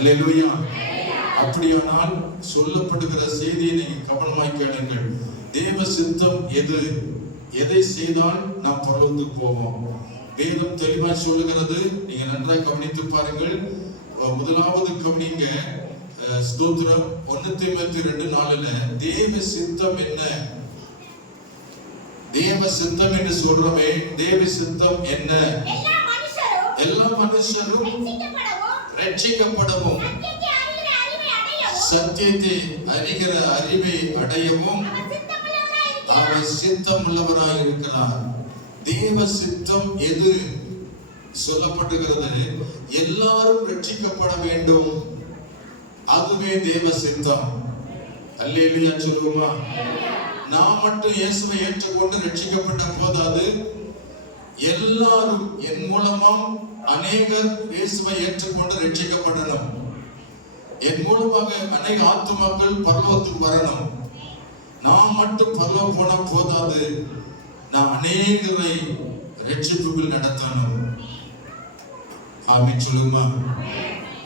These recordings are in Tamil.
அல்லேலூயா. அப்படியானால் சொல்லப்படுகிற செய்தியை நீங்கள் கவனமாய் கேளுங்கள். தேவ சித்தம் எது? எதை செய்தால் நாம் பரலோகத்துக்கு போவோம்? வேதம் தெளிவாய் சொல்லுகிறது. நீங்க நன்றாக கவனித்து பாருங்கள். முதலாவது கவனிங்க. ஸ்தோத்திரம் 1:2 தேவ சித்தம் என்ன? தேவ சித்தம் என்று சொல்றோமே, தேவ சித்தம் என்ன? எல்லா மனுஷரும் ரட்சிக்கப்படவும் சத்தியத்தை அறிகிற அறிவை அடையவும் அவர் சித்தம் உள்ளவராய் இருக்கிறார். தேவ சித்தம் எது சொல்லப்படுகிறது? எல்லாரும் ரட்சிக்கப்பட வேண்டும். அதுவே தேவ சித்தம். அல்லேலூயா சொல்லுவோமா? நான் மட்டும் இயேசுவை ஏற்றுக்கொண்டு ரட்சிக்கப்பட்ட போதாது. எல்லாரும் என் மூலமா அநேகர் இயேசுவை ஏற்றுக்கொண்டு ரட்சிக்கப்படணும். என் மூலமாக அநேக ஆத்துமாக்கள் பரலோகத்துக்கு வரணும். நான் மட்டும் பரலோகம் போனா போதாது. நான் அநேகரை ரட்சிப்புகள் நடத்தணும். ஆமென் சொல்லுமா?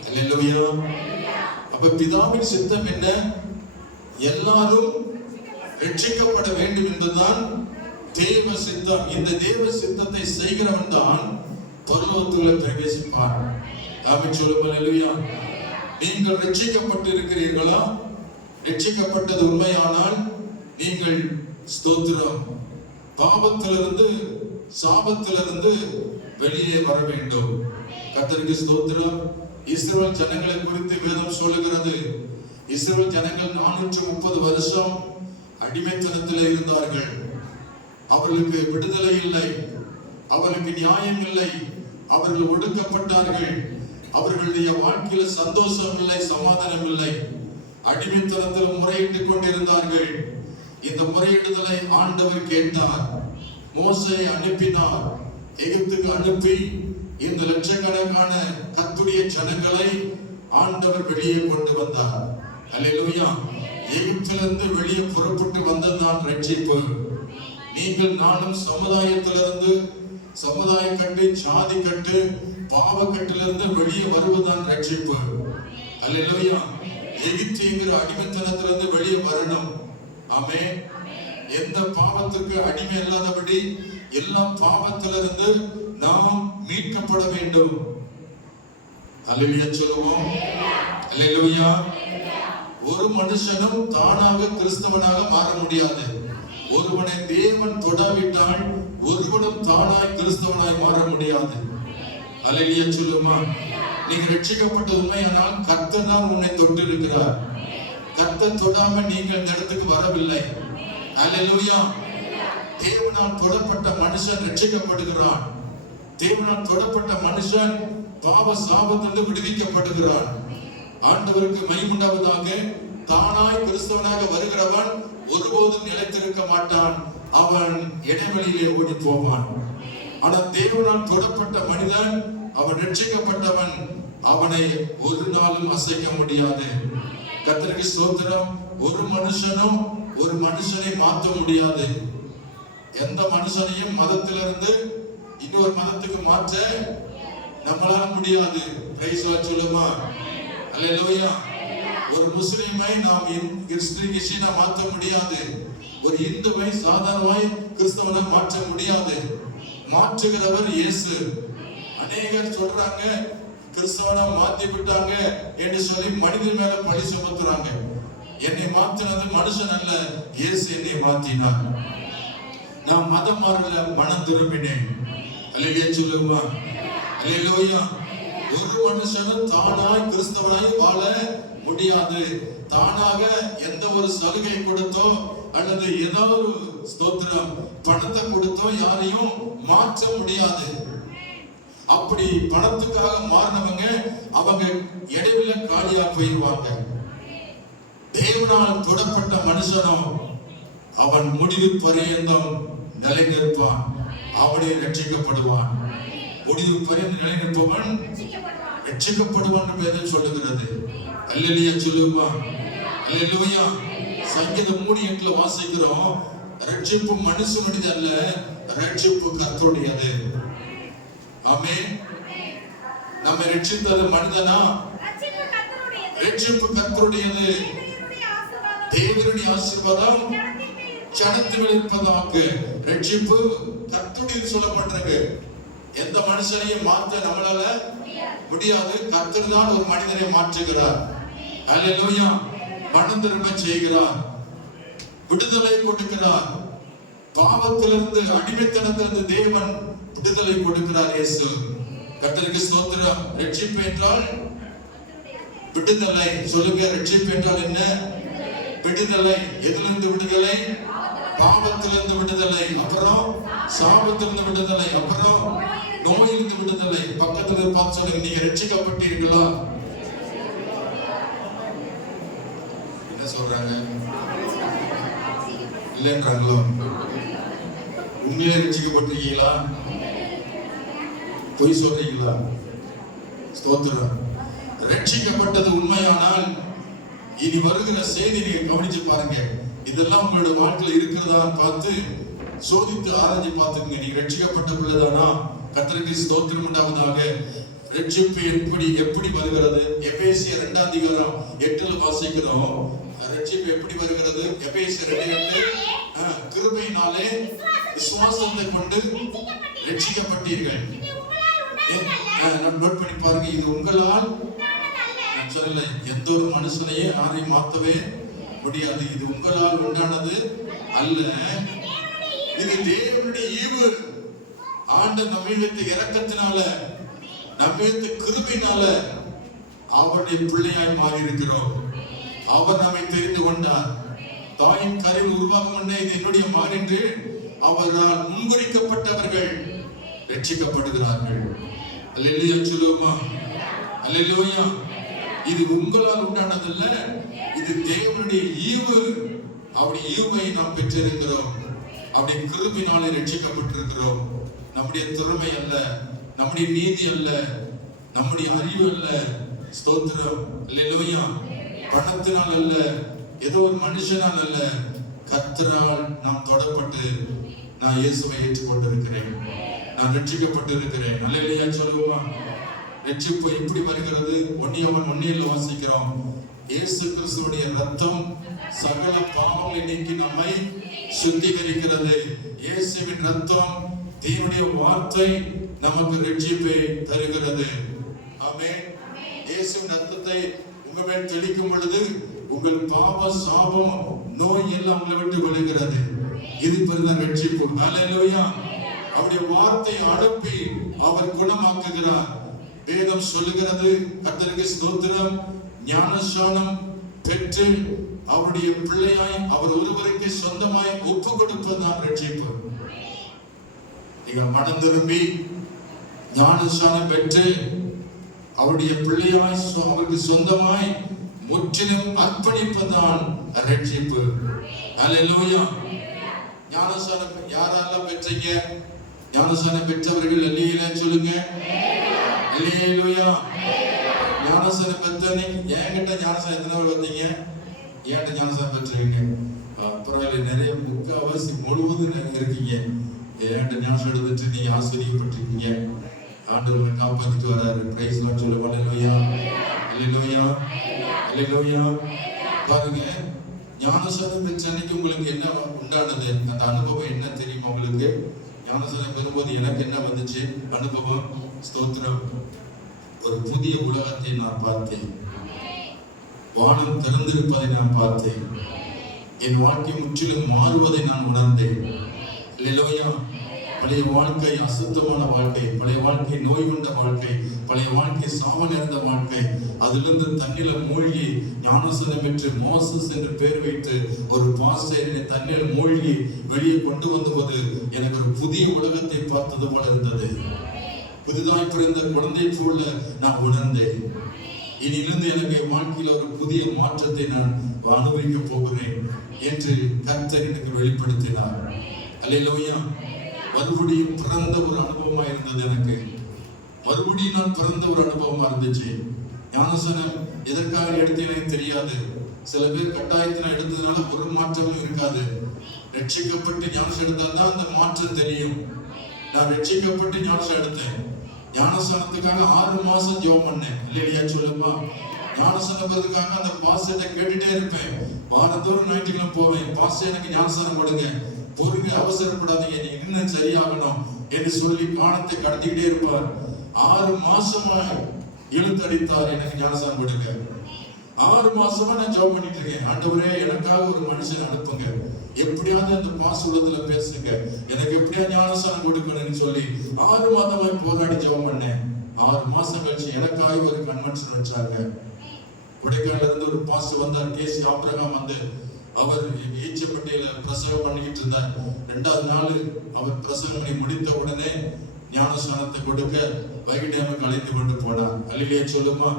அல்லேலூயா. அப்ப பிதாவின் சித்தம் என்ன? எல்லாரும் ரட்சிக்கப்பட வேண்டும் என்பதுதான் தேவ சித்தம். இந்த தேவ சித்தத்தை செய்கிறவன் தான் பரலோகத்துக்குள்ள பிரவேசிப்பான். ஆமென் சொல்லுமா? அல்லேலூயா. நீங்கள் ரட்சிக்கப்பட்டு இருக்கிறீர்களா? ரட்சிக்கப்பட்டது உண்மையானால் நீங்கள் ஸ்தோத்திரம் பாவத்திலிருந்து சாபத்திலிருந்து வெளியே வர வேண்டும். கர்த்தருக்கு ஸ்தோத்திரம். இஸ்ரவேல் ஜனங்களை குறித்து வேதம் சொல்லுகிறது. இஸ்ரவேல் ஜனங்கள் 430 வருஷம் அடிமைத்தனத்தில் இருந்தார்கள். அவர்களுக்கு விடுதலை இல்லை, அவர்களுக்கு நியாயம் இல்லை, அவர்கள் ஒடுக்கப்பட்டார்கள். அவர்களுடைய வாழ்க்கையில சந்தோஷம் இல்லை, சமாதானம் இல்லை. அடிமைத்தனத்தில் முறையிட்டுக் கொண்டிருந்தார்கள். இந்த முறையிடுதலை ஆண்டவர் கேட்டார். மோசேயை அனுப்பினார். எகிப்துக்கு அனுப்பி இந்த லட்சக்கணக்கான கர்த்தருடைய ஜனங்களை ஆண்டவர் வெளியே கொண்டு வந்தார். அல்லேலூயா. எகிப்திலிருந்து வெளியே புறப்பட்டு வந்ததுதான் ரட்சிப்பு. நீங்கள் நானும் சமுதாயத்திலிருந்து, சமுதாய கட்டு, சாதி கட்டு, பாவக்கட்டிலிருந்து வெளியே வருவதுதான் ரட்சிப்பு. அல்லேலூயா. எகிப்திங்கிற அடிமைத்தனத்திலிருந்து வெளியே வரணும். ஆமென். எந்த பாவத்திற்கு அடிமை இல்லாதபடி எல்லா பாவத்திலிருந்து நாம் மீட்கப்பட வேண்டும். அல்லேலூயா சொல்லுவோம். அல்லேலூயா. ஒரு மனுஷனும் தானாக கிறிஸ்தவனாக மாற முடியாது. ஒருவனை தேவன் தொடாவிட்டால் ஒருவனும் தானாய் கிறிஸ்தவனாய் மாற முடியாது. அல்லேலூயா சொல்லுமா? நீங்க ரட்சிக்கப்பட்ட உண்மையானால் கர்த்தர் தான் உன்னை தொட்டு இருக்கிறார். கர்த்தர் தொடாம நீங்கள் இந்த இடத்துக்கு வரவில்லை. அல்லேலூயா. தேவனால் தொடப்பட்ட மனுஷன் ரட்சிக்கப்படுகிறான். தேவனால் தொடப்பட்ட மனுஷன் பாவ சாபத்திலிருந்து விடுவிக்கப்படுகிறான். ஆண்டவருக்கு மகிமையுண்டாவதாக. தானாய் கிறிஸ்தவனாக வருகிறவன் ஒருபோதும் நிலைத்திருக்க மாட்டான். அவன் இடைவெளியிலே ஓடி போவான். ஆனால் தேவனால் தொடப்பட்ட மனிதன், அவன் ரட்சிக்கப்பட்டவன், அவனை ஒரு நாளும் அசைக்க முடியாது. கர்த்தருக்கு ஸ்தோத்திரம். ஒரு மனுஷனும் ஒரு மனுஷனை மாற்ற முடியாது. எந்த மனுஷனையும் மதத்திலிருந்து இன்னொரு மதத்துக்கு மாற்ற நம்மளால முடியாது. பிரைஸ் லார்ட் சொல்லுமா? அல்லேலூயா. ஒரு முஸ்லிமை நாம் கிறிஸ்டியனா மாற்ற முடியாது. ஒரு இந்துவை சாதாரணமாய் கிறிஸ்தவனை மாற்ற முடியாது. மாற்றுகிறவர் இயேசு. அநேகர் சொல்றாங்க கிறிஸ்தவனை மாத்தி விட்டாங்க என்று சொல்லி மனிதன் மேல பழி சுமத்துறாங்க. என்னை மாத்தினது மனுஷன் அல்ல, இயேசு என்னை மாத்தினார். நான் மதம் மாறல, மனம் திரும்பினேன். அல்லேலூயா சொல்லுமா? அல்லேலூயா. ஒரு மனுஷனும் தானாய் கிறிஸ்தவனாய் வாழ முடியாது. தானாக எந்த ஒரு சலுகை கொடுத்தோ அல்லது ஏதாவது ஒரு ஸ்தோத்திரம் பணத்தை கொடுத்தோ யாரையும் மாற்ற முடியாது. அப்படி பணத்துக்காக மாறினவங்க அவங்க இடையில காலியா போயிடுவாங்க. தேவனால் தொடப்பட்ட மனுஷனும் அவன் முடிவு பரியந்தம் நிலைநிற்பான். அவனே ரட்சிக்கப்படுவான். முடிவு பரியந்தம் நிலைநிற்பவன் ரட்சிக்கப்படுவான் என்று சொல்லுகிறது. அல்லேலூயா சொல்லுமா? அல்லேலூயா. சங்கீதம் 3:8 வாசிக்கிறோம். ரட்சிப்பு மனுஷனுடையது அல்ல, ரட்சிப்பு கர்த்தருடையது. ஆமென். நம்ம ரட்சித்தது மனிதனா? ரட்சிப்பு கர்த்தருடையது. தேவனுடைய ஆசீர்வாதம் ஜனத்தில் இருப்பதாக. ரட்சிப்பு கர்த்தருடையது சொல்லப்படுறது. எந்த மனுஷனையும் மாற்ற நம்மளால முடியாது. கர்த்தர் தான் ஒரு மனிதனை மாற்றுகிறார். அல்லேலூயா. மனம் திரும்ப செய்கிறார், விடுதலை கொடுக்கிறார். பாவத்திலிருந்து, அடிமைத்தனத்திலிருந்து தேவன் விடுதலை கொடுக்கிறார் இயேசு. கர்த்தருக்கு ஸ்தோத்திரம். ரட்சிப்பு என்றால் விடுதலை. சொல்லுங்க, ரட்சிப்பு என்றால் என்ன? விடுதலை. எதிலிருந்து விடுதலை? பாவத்திலிருந்து விடுதலை, அப்புறம் சாபத்திலிருந்து விடுதலை, அப்புறம் நோயிலிருந்து விடுதலை. பக்கத்துல பார்த்து சொல்லுங்க, நீங்க ரட்சிக்கப்பட்டீர்களா? என்ன சொல்றாங்க? இல்லைன்றாங்களோ? உண்மையிலே ரட்சிக்கப்பட்டிருக்கீங்களா? பொய் சொல்றீங்களா? ஸ்தோத்திரம். ரட்சிக்கப்பட்டது உண்மையானால் இனி வருகிற செய்தி நீங்க கவனிச்சு பாருங்க. இதெல்லாம் உங்களோட வாழ்க்கையில் இருக்கிறதா பார்த்து சோதித்து ஆராய்ச்சி பார்த்துங்க. நீங்க ரட்சிக்கப்பட்ட பிள்ளைதானா? கர்த்தருக்கு ஸ்தோத்திரம் உண்டாவதாக. ரட்சிப்பு எப்படி வருகிறது? எபேசியர் 2:8 வாசிக்கிறோம். ரட்சிப்பு எப்படி வருகிறது? எபேசியர் 2:8, கிருபையினாலே விசுவாசத்தை கொண்டு ரட்சிக்கப்பட்டீர்கள். நோட் பண்ணி பாருங்க. இது உங்களால் சொல்லல. எந்த ஒரு மனுஷனையே யாரையும் மாற்றவே முடியாது. இது உங்களால் உண்டானது அல்ல. இது தேவனுடைய ஈவு. ஆண்டவர் நம்மிடத்து இரக்கத்தினால, நம்மிடத்து கிருபையினால அவருடைய பிள்ளையாய் மாறி இருக்கிறோம். அவர் நம்மை தெரிந்து கொண்டார். தாயின் கருவில் உருவாகும் முன்னே இது என்னுடைய மகன் என்று அவரால் முன்குறிக்கப்பட்டவர்கள் ரட்சிக்கப்படுகிறார்கள். அல்லேலூயா சொல்லுவோமா? அல்லேலூயா. இது உங்களால் உண்டானதல்ல, இது தேவனுடைய ஈவு. அவருடைய ஈவை நாம் பெற்றிருக்கிறோம். அவருடைய கிருபையினாலே ரட்சிக்கப்பட்டிருக்கிறோம். நம்முடைய திறமை அல்ல, நம்முடைய நீதி அல்ல, நம்முடைய அறிவு அல்ல. ஸ்தோத்திரம். அல்லேலூயா. பணத்தினால் அல்ல, ஏதோ ஒரு மனுஷனால் அல்ல, கர்த்தரால் நாம் தொடப்பட்டு நான் இயேசுவை ஏற்றுக்கொண்டிருக்கிறேன். நான் ரட்சிக்கப்பட்டிருக்கிறேன். அல்லேலூயா சொல்லுவோமா? ரட்சிப்பு எப்படி வருகிறது? 1 யோவான் 1:7 வாசிக்கிறோம். இயேசு கிறிஸ்துவுடைய ரத்தம் சகல பாவங்களை நீக்கி நம்மை சுத்திகரிக்கிறது. இயேசுவின் ரத்தம், தேவனுடைய வார்த்தை நமக்கு ரட்சிப்பை தருகிறது. ஆமென். இயேசுவின் ரத்தத்தை உங்க மேல் தெளிக்கும் பொழுது உங்கள் பாவ, சாபம், நோய் எல்லாம் உங்களை விட்டு விலகிறது. இது பெரிய ரட்சிப்பு. ஹல்லேலூயா. அவருடைய வார்த்தை அனுப்பி அவர் குணமாக்குகிறார். வேதம் சொல்லுகிறது. கர்த்தருக்கு ஸ்தோத்திரம். ஞானஸ்நானம் பெற்று அவருடைய பிள்ளையாய் அவர் ஒருவருக்கு சொந்தமாய் ஒப்பு கொடுப்பதுதான் ரட்சிப்பு. நீங்க மனம் திரும்பி ஞானஸ்நானம் பெற்று அவருடைய பிள்ளையாய் அவருக்கு சொந்தமாய் முற்றிலும் அர்ப்பணிப்பதுதான் ரட்சிப்பு. அல்லேலூயா. ஞானஸ்நானம் யாரெல்லாம் பெற்றீங்க? ஞானஸ்நானம் பெற்றவர்கள் அல்லேலூயா சொல்லுங்க. அல்லேலூயா. ஞானஸ்நானம் பெற்றவங்க என்கிட்ட ஞானஸ்நானம் எத்தனை பேர் வந்தீங்க? ஏன்ட்ட ஞானஸ்நானம் பெற்றீங்க? பரவாயில்ல, நிறைய முக்காவாசி முழுவதும் இருக்கீங்க. ஏன்ட்ட ஞானஸ்நானம் எடுத்துட்டு நீங்க ஆசிரியப்பட்டிருக்கீங்க. ஆண்டவர் காப்பாற்றிட்டு வராரு. பிரைஸ் லார்ட் சொல்லுங்க. அல்லேலூயா. அல்லேலூயா. அல்லேலூயா. பாருங்க, ஞானஸ்நானம் பெற்ற அன்னைக்கு உங்களுக்கு என்ன உண்டானது? அந்த அனுபவம் என்ன தெரியுமா உங்களுக்கு? ஞானஸ்நானம் பெறும்போது எனக்கு என்ன வந்துச்சு அனுபவம்? ஸ்தோத்திரம். ஒரு புதிய உலகத்தை நான் பார்த்தேன். வானம் திறந்திருப்பதை நான் பார்த்தேன். என் வாழ்க்கை முற்றிலும் மாறுவதை நான் உணர்ந்தேன். அல்லேலூயா. பழைய வாழ்க்கை அசுத்தமான வாழ்க்கை, பழைய வாழ்க்கை நோய் கொண்ட வாழ்க்கை, பழைய வாழ்க்கை சாப நிறைந்த வாழ்க்கை, அதிலிருந்து தண்ணில மூழ்கி ஞானஸ்நானம் பெற்று மோசஸ் என்று பெயர் வைத்து ஒரு பாஸ்டர் தண்ணில் மூழ்கி வெளியே கொண்டு வந்தபோது எனக்கு ஒரு புதிய உலகத்தை பார்த்தது போல இருந்தது. புதிதாய் பிறந்த குழந்தை போல நான் உணர்ந்தேன். இனிலிருந்து எனக்கு வாழ்க்கையில் ஒரு புதிய மாற்றத்தை நான் அனுபவிக்க போகிறேன் என்று கர்த்தர் எனக்கு வெளிப்படுத்தினார். அல்லேலூயா. மறுபடியும் பிறந்த ஒரு அனுபவமா இருந்தது எனக்கு. மறுபடியும் நான் பிறந்த ஒரு அனுபவமா இருந்துச்சு. ஞானஸ்நானம் எதற்காக எடுத்தேன்னு தெரியாது. சில பேர் கட்டாயத்தினால் எடுத்ததுனால ஒரு மாற்றமும் இருக்காது. ரட்சிக்கப்பட்டு ஞானஸ்நானம் எடுத்தால் தான் அந்த மாற்றம் தெரியும். நான் ரட்சிக்கப்பட்டு ஞானஸ்நானம் எடுத்தேன். ஞானஸ்நானத்துக்காக 6 மாசம் ஜெபம் பண்ணேன். இல்லையா சொல்லுமா? ஞானஸ்தானம் பெறதுக்காக அந்த பாஸ்டர்ட்ட கேட்டுட்டே இருப்பேன். வாரந்தோறும் ஞாயிற்றுக்கிழமை போவேன். பாஸ்டர் எனக்கு ஞானஸ்தானம் கொடுங்க, பொறுங்க, அவசரப்படாதீங்க, நீங்க இன்னும் சரியாகணும் என்று சொல்லி காலத்தை கடத்திக்கிட்டே இருப்பார். 6 மாசமா இழுத்தடித்தார், எனக்கு ஞானஸ்தானம் கொடுங்க. 6 மாசமா நான் ஜெபம் பண்ணிட்டு இருக்கேன். ஆண்டவரே, எனக்காக ஒரு மனுஷன் அனுப்புங்க, எப்படியாவது அந்த பாஸ் உள்ளத்துல பேசுங்க, எனக்கு எப்படியா ஞானஸ்தானம் கொடுக்கணும்னு சொல்லி 6 மாதமாய் போராடி ஜெபம் பண்ணேன். 6 மாசம் கழிச்சு எனக்காக ஒரு கன்வென்ஷன் வச்சாங்க. கொடைக்கானல இருந்து ஒரு பாஸ்டர் வந்தார், கேசி ஆபிரகாம். வந்து அவர் ஈச்சப்பட்டியில பிரசவம் பண்ணிக்கிட்டு இருந்தார். 2வது நாள் அவர் பிரசவம் பண்ணி முடித்த உடனே ஞானஸ்தானத்தை கொடுக்க வைடேமுக்கு அழைத்து கொண்டு போனார். அல்லேலூயா சொல்லுமா.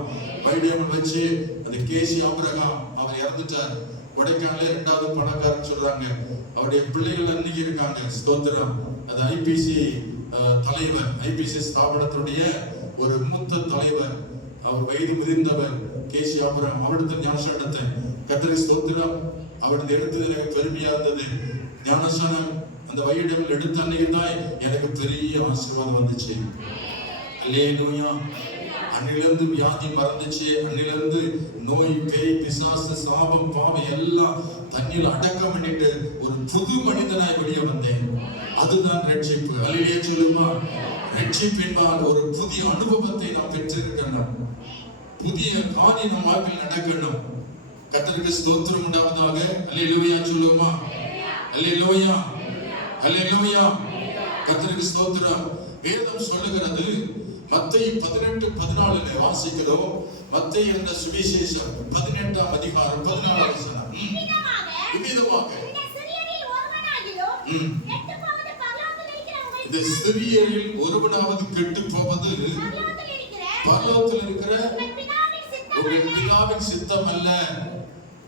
வைடேம் வச்சு அந்த கேசி ஆபிரகாம் அவர் இறந்துட்டார். கொடைக்கானல 2வது பணக்காரன் சொல்றாங்க. அவருடைய பிள்ளைகள் அன்னைக்கு இருக்காங்க. ஸ்தோத்திரம். அது ஐபிசி தலைவர், ஐபிசி ஸ்தாபனத்துடைய ஒரு மூத்த தலைவர், அவர் வயது முதிர்ந்தவர் கேசி ஆபிரகாம். அவருடைய ஞானஸ்தானத்தை கர்த்தருக்கு ஸ்தோத்திரம், அவருடைய எடுத்தது எனக்கு பெருமையா இருந்தது. ஞானஸ்தானம் அந்த வைடம் எடுத்த அன்னைக்கு தான் எனக்கு பெரிய ஆசீர்வாதம் வந்துச்சு. அல்லேலூயா. அன்னிலிருந்து வியாதி மறந்துச்சு. அன்னிலிருந்து நோய், பேய், பிசாசு, சாபம், பாவம் எல்லாம் தண்ணியில் அடக்கம் பண்ணிட்டு ஒரு புது மனிதனாய் வெளியே வந்தேன். அதுதான் ரட்சிப்பு. அல்லேலூயா சொல்லுமா. ரட்சிப்பு என்பால் ஒரு புதிய அனுபவத்தை நாம் பெற்றிருக்கணும். புதிய காரியம் நம் வாழ்க்கையில் நடக்கணும். கர்த்தருக்கு ஸ்தோத்திரம் உண்டாவதாக. அல்லேலூயா சொல்லுமா. அல்லேலூயா, அல்லேலூயா. கர்த்தருக்கு ஸ்தோத்திரம். வேதம் சொல்லுகிறது, மத்தேயு 18:14 வாசிக்கிறோம். மத்தேயு என்ற சுவிசேஷம் 18ஆம் அதிகாரம் 14ஆம் வசனம். இவ்விதமாக இந்த சிறியரில் ஒருவனாவது கெட்டு போவது பரலோகத்தில் இருக்கிற உங்கள் பிதாவின் சித்தம் அல்ல.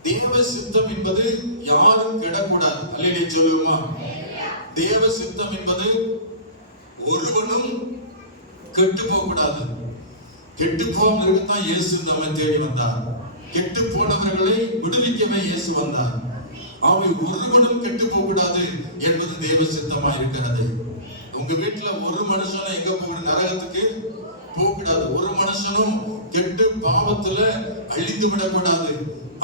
தேவ சித்தம் என்பது யாரும் கெடக்கூடாது. அல்லேலூயா சொல்லுமா. தேவ சித்தம் என்பது ஒருவனும் கெட்டு போக கூடாது. கெட்டு போவதற்கு தான் இயேசு நம்மை தேடி வந்தார். கெட்டு போனவர்களை விடுவிக்கவே இயேசு வந்தார். அவை ஒருவனும் கெட்டு போக கூடாது என்பது தேவ சித்தமா இருக்கிறது. உங்க வீட்டுல ஒரு மனுஷனும் எங்க போக, நரகத்துக்கு போக கூடாது. ஒரு மனுஷனும் கெட்டு பாவத்துல அழிந்து விடக்கூடாது.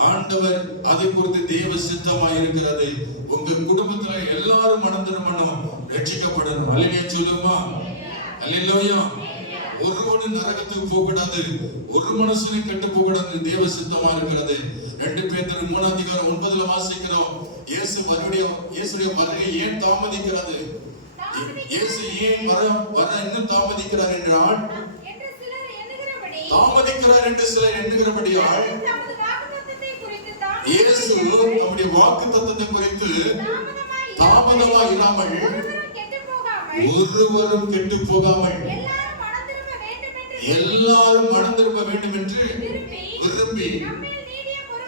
ஆண்டவர் அதை குறித்து தேவ சித்தமா இருக்கிறது. உங்க குடும்பத்துல எல்லாரும் மனம் திரும்பணும், ரட்சிக்கப்படணும். அல்லேலூயா சொல்லுமா. அல்லேலூயா. ஒருவனும் நரகத்துக்கு போக கூடாது, ஒரு மனுஷனும் கெட்டு போக கூடாது. தேவ சித்தமா இருக்கிறது. 2 பேதுரு 3ஆம் அதிகாரம் 9 வாசிக்கிறோம். இயேசுடைய வருகை ஏன் தாமதிக்கிறது? இயேசு ஏன் வர இன்னும் தாமதிக்கிறார் என்றால், தாமதிக்கிறார் என்று சிலர் எண்ணுகிறபடியால் இயேசு தம்முடைய வாக்குத்தத்தத்தை குறித்து தாமதமா இராமல், ஒருவரும் கெட்டு போகாமல் எல்லாரும் மனம் திரும்ப வேண்டும் என்று விரும்பி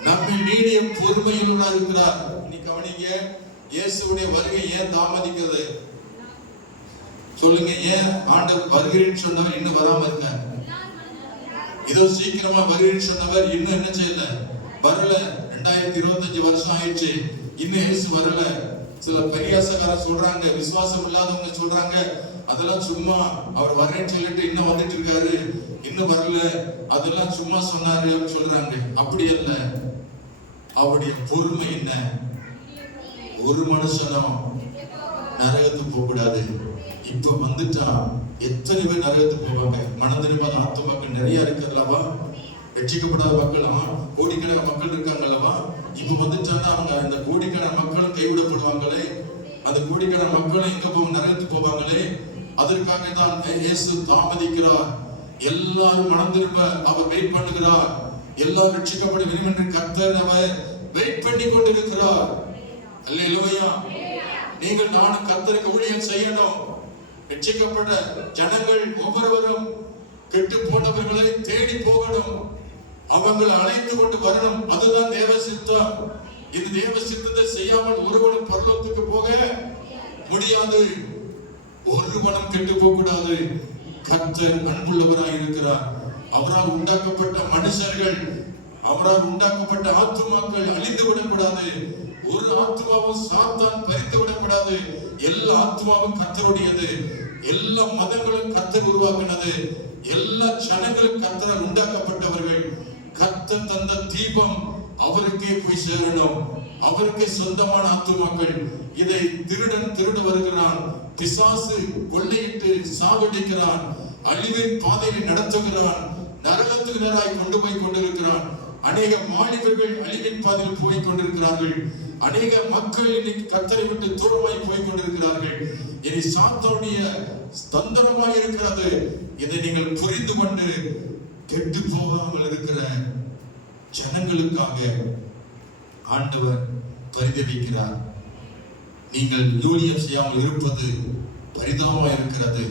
நம்மை நீடிய பொறுமையுள்ளவராக இருக்கிறார். நீ கவனிங்க, இயேசுடைய வருகை ஏன் தாமதிக்கிறது? சொல்லுங்க. ஏன் ஆண்டவர் வருகிறேன்னு சொன்னவர் இன்னும் வராம இருக்கார்? இதோ சீக்கிரமா வருகிறேன்னு சொன்னவர் இன்னும் என்ன செய்யல, வரல. 2025 வருஷம் ஆயிடுச்சு, இன்னும் இயேசு வரல. சில பரியாசக்காரர் சொல்றாங்க, விசுவாசம் இல்லாதவங்க சொல்றாங்க, அதெல்லாம் சும்மா, அவர் வரேன்னு சொல்லிட்டு இன்னும் வந்துட்டு இருக்காரு, இன்னும் வரல, அதெல்லாம் சும்மா சொன்னாரு அப்படின்னு சொல்றாங்க. அப்படி அல்ல. அவருடைய பொறுமை என்ன? ஒரு மனுஷனும் நரகத்துக்கு போக கூடாது. இப்ப வந்துட்டா எத்தனை பேர் நரகத்துக்கு போவாங்க? மனம் திரும்பாத ஆத்துமாக்கள் நிறைய இருக்கு அல்லவா? ரட்சிக்கப்படாத மக்களும் கோடிக்கணக்கான மக்கள் இருக்காங்க அல்லவா? இப்ப வந்துட்டான்னா அவங்க அந்த கோடிக்கணக்கான மக்களும் கைவிடப்படுவாங்களே, அந்த கோடிக்கணக்கான மக்களும் எங்க போகும்? நரகத்துக்கு போவாங்களே. அதற்காக தான் இயேசு தாமதிக்கிறார். எல்லாரும் மனம் திரும்ப அவர் வெயிட் பண்ணுகிறார். எல்லாரும் ரட்சிக்கப்பட வேண்டும் என்று கர்த்தர் அவர் வெயிட் பண்ணி கொண்டிருக்கிறார். அல்லேலூயா. நீங்கள் நானும் கர்த்தருக்கு ஊழியம் செய்யணும். ரட்சிக்கப்பட்ட ஜனங்கள் ஒவ்வொருவரும் கெட்டு போனவர்களை தேடி போகணும், அவங்களை அழைத்து கொண்டு வரணும். அதுதான் தேவ சித்தம். இந்த தேவ சித்தத்தை செய்யாமல் ஒருவனும் பரலோகத்துக்கு போக முடியாது. ஒருவனும் கெட்டு போக கூடாது. கர்த்தர் அன்புள்ளவராய் இருக்கிறார். அவரால் உண்டாக்கப்பட்ட மனுஷர்கள், அவரால் உண்டாக்கப்பட்ட ஆத்துமாக்கள் அழிந்து விடக்கூடாது. ஒரு ஆத்மாவும் சாத்தான் பறித்து விடக்கூடாது. எல்லா ஆத்மாவும் கர்த்தருடையது. எல்லா மதங்களும் கர்த்தர் உருவாக்கினது. எல்லா ஜனங்களும் கர்த்தரால் உண்டாக்கப்பட்டவர்கள். கர்த்தர் தந்த தீபம் அவருக்கே போய் சேரணும். அவருக்கே சொந்தமான ஆத்துமாக்கள். இதை திருட வருகிறான், பிசாசு கொள்ளையிட்டு சாவடிக்கிறான், அழிவின் பாதையில் நடத்துகிறான், நரகத்துக்கு நேராய் கொண்டு போய் கொண்டிருக்கிறான். அநேக மாணவர்கள் அழிவின் பாதையில் போய் கொண்டிருக்கிறார்கள். அநேக மக்கள் இன்னைக்கு கர்த்தரை விட்டு தூரமாய் போய் கொண்டிருக்கிறார்கள். இனி சாத்தானுடைய தந்திரமாய் இருக்கிறது. இதை நீங்கள் புரிந்து கொண்டு கெட்டு போகாமல் இருக்கிற ஜனங்களுக்காக ஆண்டவர் பரிதவிக்கிறார். நீங்கள் ஊழியம் செய்யாமல் இருப்பது பரிதாபமாக இருக்கிறது.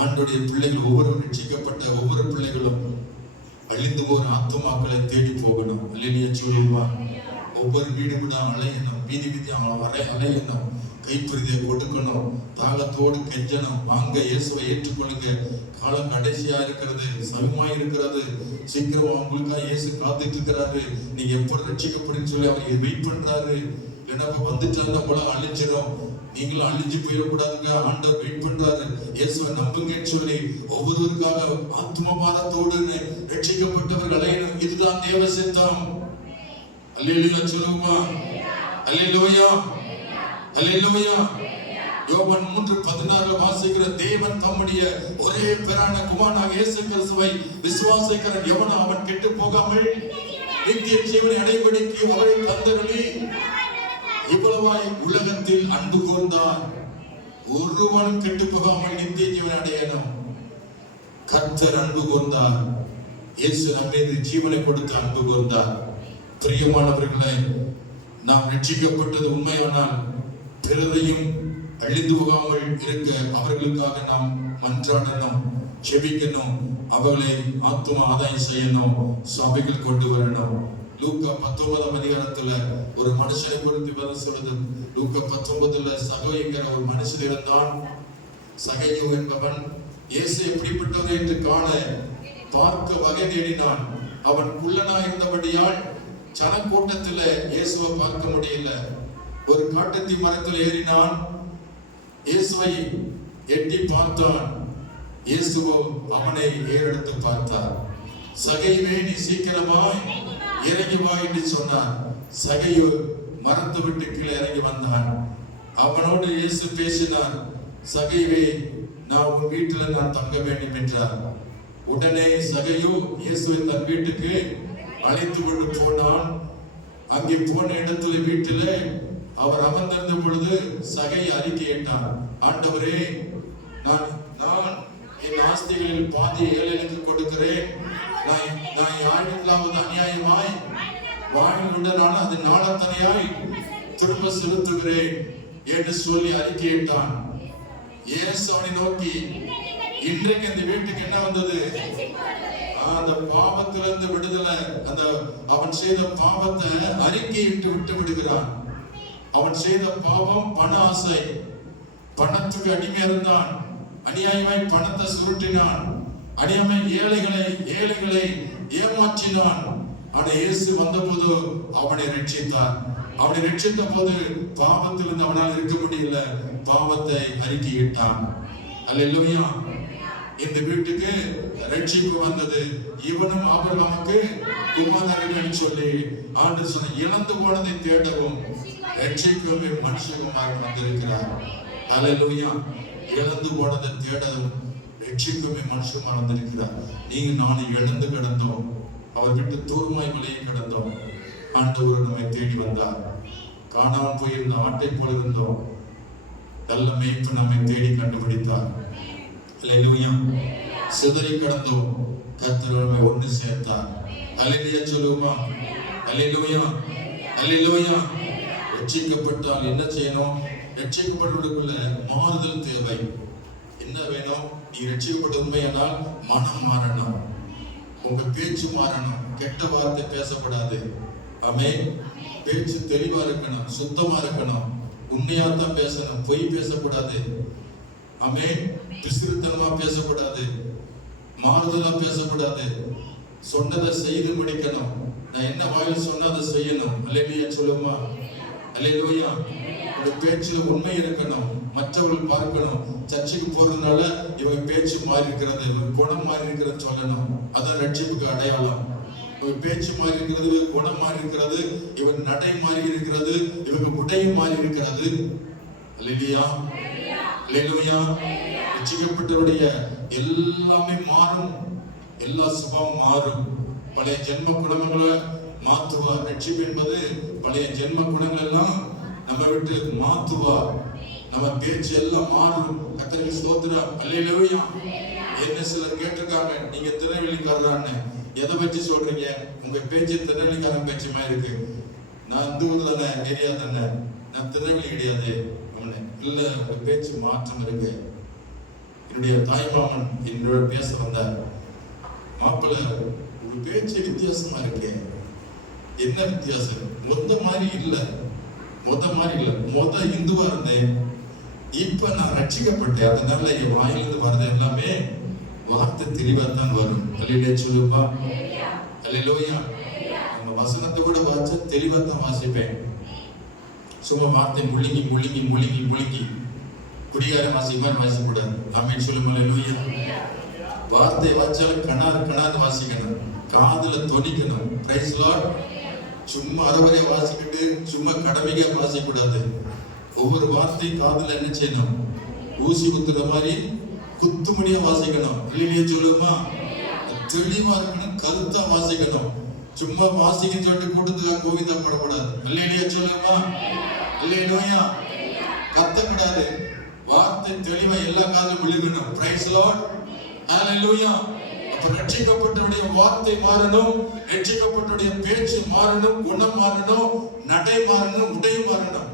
ஆண்டவருடைய பிள்ளைகள் ஒவ்வொரு ரட்சிக்கப்பட்ட ஒவ்வொரு பிள்ளைகளும் அழிந்து போற ஆத்துமாக்களை தேடி போகணும். அல்லேலூயா சொல்லுவா. ஒவ்வொரு வீடு வீடா அலையணும், வீதி வீதியா அலையணும், கைப்பிரதியை கொடுக்கணும், தாகத்தோடு கெஞ்சணும். வாங்க இயேசுவை ஏற்றுக்கொள்ளுங்க, காலம் கடைசியா இருக்கிறது, சமயமா இருக்கிறது, சீக்கிரம் அவங்களுக்கா இயேசு காத்துட்டு இருக்கிறாரு. நீங்க எப்ப ரட்சிக்கப்படுன்னு சொல்லி அவர் வெயிட் பண்றாரு. ஏன்னா வந்துட்டாங்க போல அழிஞ்சிடும், நீங்களும் அழிஞ்சு போயிடக்கூடாதுங்க. ஆண்டவர் வெயிட் பண்றாரு. இயேசுவை நம்புங்கன்னு சொல்லி ஒவ்வொருவருக்காக ஆத்மபாரத்தோடு ரட்சிக்கப்பட்டவர்கள் அலையணும். இதுதான் தேவ சித்தம். அல்லேலூயா சொல்லுமா. அல்லேலூயா, அல்லேலூயா. யோவான் 3:16 வாசிக்கிற தேவன் தம்முடைய ஒரே பேரான குமாரனாகிய இயேசு கிறிஸ்துவை விசுவாசிக்கிற எவனும் அவன் கெட்டு போகாமல் நித்திய ஜீவனை அடையும்படிக்கு அவரை தந்தருளி இவ்வளவாய் உலகத்தில் அன்பு கூர்ந்தார். ஒருவனும் கெட்டு போகாமல் நித்திய ஜீவனை அடையணும். கர்த்தர் அன்பு கூர்ந்தார். இயேசு நம்மீது ஜீவனை கொடுத்து அன்பு கூர்ந்தார். பிரியமானவர்களே, நாம் ரட்சிக்கப்பட்டது உண்மையானால் பிறரையும் அழிந்து போகாமல் இருக்க அவர்களுக்காக நாம் மன்றாடணும், செபிக்கணும், அவர்களை ஆத்தும ஆதாயம் செய்யணும், சபைகள் கொண்டு வரணும். லூக்கா 19ஆம் அதிகாரத்துல ஒரு மனுஷனை குறித்து வேதம் சொல்லுது. லூக்கா 19ல சகோ என்கிற ஒரு மனுஷன் இருந்தான். சகையு என்பவன் இயேசு எப்படிப்பட்டவர் என்று காண பார்க்க வகை தேடினான். அவன் குள்ளனா இருந்தபடியால் ஜனக்கூட்டத்துல இயேசுவை பார்க்க முடியல. ஒரு காட்டத்தி மரத்தில் ஏறினான். இயேசுவை எட்டி பார்த்தான். இயேசுவோ அவனை ஏறெடுத்து பார்த்தார். சகையுவே, நீ சீக்கிரமாய் இறங்கி வா என்று சொன்னார். சகையு மரத்தை விட்டு கீழே இறங்கி வந்தான். அவனோடு இயேசு பேசினார். சகையுவே, நான் உன் வீட்டில் நான் தங்க வேண்டும் என்றார். உடனே சகையு இயேசுவை தன் வீட்டுக்கு அழைத்து கொண்டு போனான். அங்கே போன இடத்துல வீட்டிலே அவர் அமர்ந்திருந்த பொழுது சகை அறிக்கையிட்டார். ஆண்டவரே, நான் என் ஆஸ்திகளில் பாதி ஏழைகளுக்கு கொடுக்கிறேன். நான் யாருக்காவது அநியாயமாய் வாழ்வுடனான அது நாளத்தனையாய் திரும்ப செலுத்துகிறேன் என்று சொல்லி அறிக்கையிட்டான். இயேசு அவனை நோக்கி, இன்றைக்கு அந்த வீட்டுக்கு என்ன வந்தது? அந்த பாவத்திலிருந்து விடுதலை, அந்த அவன் செய்த பாவத்தை அறிக்கையிட்டு விட்டு விடுகிறான். அவன் செய்த பாவம் பண ஆசை. பணத்துக்கு அடிமையா இருந்தான். அநியாயமாய் பணத்தை சுருட்டினான். அநியாயமாய் ஏழைகளை ஏமாற்றினான். ஆனா இயேசு வந்தபோது அவனை ரட்சித்தார். அவனை ரட்சித்த போது பாவத்திலிருந்து அவனால் இருக்க முடியல. பாவத்தை அறிக்கையிட்டான். அல்லேலூயா. இந்த வீட்டுக்கு ரட்சிப்பு வந்தது. இவனும் ஆபிரகாமுக்கு குமாரன் சொல்லி ஆண்டவர் சொன்ன இழந்து போனதை தேடவும் ரட்சிக்கவே மனுஷகுமார் வந்திருக்கிறார். அல்லேலூயா. இழந்து போனதை தேடவும் ரட்சிக்கவே மனுஷகுமார் வந்திருக்கிறார். நீங்க நானும் இழந்து கிடந்தோம், அவர் விட்டு தூரமாய் விலையை கிடந்தோம். ஆண்டவர் நம்மை தேடி வந்தார். காணாமல் போயிருந்த ஆட்டை போல இருந்தோம். நல்ல மேய்ப்பு நம்மை தேடி கண்டுபிடித்தார். அல்லேலூயா. சிதறி கிடந்தோம், கர்த்தர் நம்மை ஒன்று சேர்த்தார். அல்லேலூயா சொல்லுவோமா. அல்லேலூயா, அல்லேலூயா. ரட்சிக்கப்பட்டால் என்ன செய்யணும்? ரட்சிக்கப்பட்டவர்களுக்குள்ள மாறுதல் தேவை. என்ன வேணும்? நீ ரட்சிக்கப்பட்ட உண்மையானால் மனம் மாறணும், உங்க பேச்சு மாறணும். கெட்ட வார்த்தை பேசக்கூடாது. ஆமென். பேச்சு தெளிவா இருக்கணும், சுத்தமா இருக்கணும், உண்மையா தான் பேசணும், பொய் பேசக்கூடாது. ஆமென். பிசிறுத்தனமா பேசக்கூடாது, மாறுதலா பேசக்கூடாது. சொன்னதை செய்து முடிக்கணும். நான் என்ன வாயில் சொன்ன அதை செய்யணும். அல்லேலூயா சொல்லுமா. அல்லேலூயா. உங்க பேச்சுல உண்மை இருக்கணும், மற்றவர்கள் பார்க்கணும். சர்ச்சைக்கு போறதுனால இவங்க பேச்சு மாறி இருக்கிறது, இவங்க குணம் மாறி இருக்கிறது சொல்லணும். அதான் ரட்சிப்புக்கு அடையாளம். இவன் பேச்சு மாறி இருக்கிறது, இவன் குணம் மாறி இருக்கிறது, இவன் நடை மாறி இருக்கிறது, இவங்க உடை மாறி இருக்கிறது. அல்லேலூயா, அல்லேலூயா. ரட்சிக்கப்பட்டவருடைய எல்லாமே மாறும், எல்லா சுபாவம் மாறும். பழைய ஜென்ம குணங்களை மாத்துவார். ரட்சிப்பு என்பது பழைய ஜென்ம குணங்கள் எல்லாம் நம்ம விட்டு மாத்துவார். நம்ம பேச்சு எல்லாம் மாறும். கர்த்தருக்கு ஸ்தோத்திரம். அல்லேலூயா. என்ன சிலர் கேட்டிருக்காங்க, நீங்க திருநெல்வேலிக்காரரான்னு எதை வச்சு சொல்றீங்க? உங்க பேச்சு திருநெல்வேலிக்காரன் பேச்சு மாதிரி இருக்கு. நான் இந்த ஊர் தானே, ஏரியா தானே, நான் திருநெல்வேலி கிடையாது. இல்ல, உங்க பேச்சு மாற்றம் இருக்கு. என்னுடைய தாய்மாமன் என்னோட பேச வந்தார். மாப்பிள்ள, உங்க பேச்சு வித்தியாசமா இருக்கு. என்ன வித்தியாசம்? மொத்த மாதிரி இல்ல, மொத இந்துவா இருந்தேன், இப்ப நான் ரட்சிக்கப்பட்டேன். அதனால என் வாயிலிருந்து வர்றது எல்லாமே வார்த்தை தெளிவா தான் வரும். அல்லேலூயா சொல்லுப்பா. அல்லேலூயா. நம்ம வசனத்தை கூட வாசிச்சா தெளிவா தான் வாசிப்பேன். சும்மா வார்த்தை முழுங்கி முழுங்கி முழுங்கி முழுங்கி குடிகார வாசிப்பார் வாசிக்கூடாது. ஆமென் சொல்லுங்க. அல்லேலூயா. வார்த்தை வாசிச்சாலும் கணாறு வாசிக்கணும், காதுல தொனிக்கணும். Price Lord. சும்மா அறவரையா வாசிக்கிட்டு சும்மா கடமையா வாசிக்கூடாது. ஒவ்வொரு வார்த்தை காதுல என்ன செய்யணும்? ஊசி குத்துற மாதிரி குத்துமணியா வாசிக்கணும். இல்லையே சொல்லுமா? தெளிவா இருக்கணும், கருத்தா வாசிக்கணும். சும்மா வாசிக்க சொல்லிட்டு கூட்டத்துக்காக கோவிந்தா படக்கூடாது. இல்லையே சொல்லுமா? இல்லையா? கத்தக்கூடாது. வார்த்தை தெளிவா எல்லா காதும் விழுகணும். Price Lord. ஹalleluya. அப்ப ரட்சிக்கப்பட்டவருடைய வார்த்தை மாறணும், ரட்சிக்கப்பட்டவருடைய பேச்சு மாறணும், குணம் மாறணும், நடை மாறணும், உடை மாறணும்.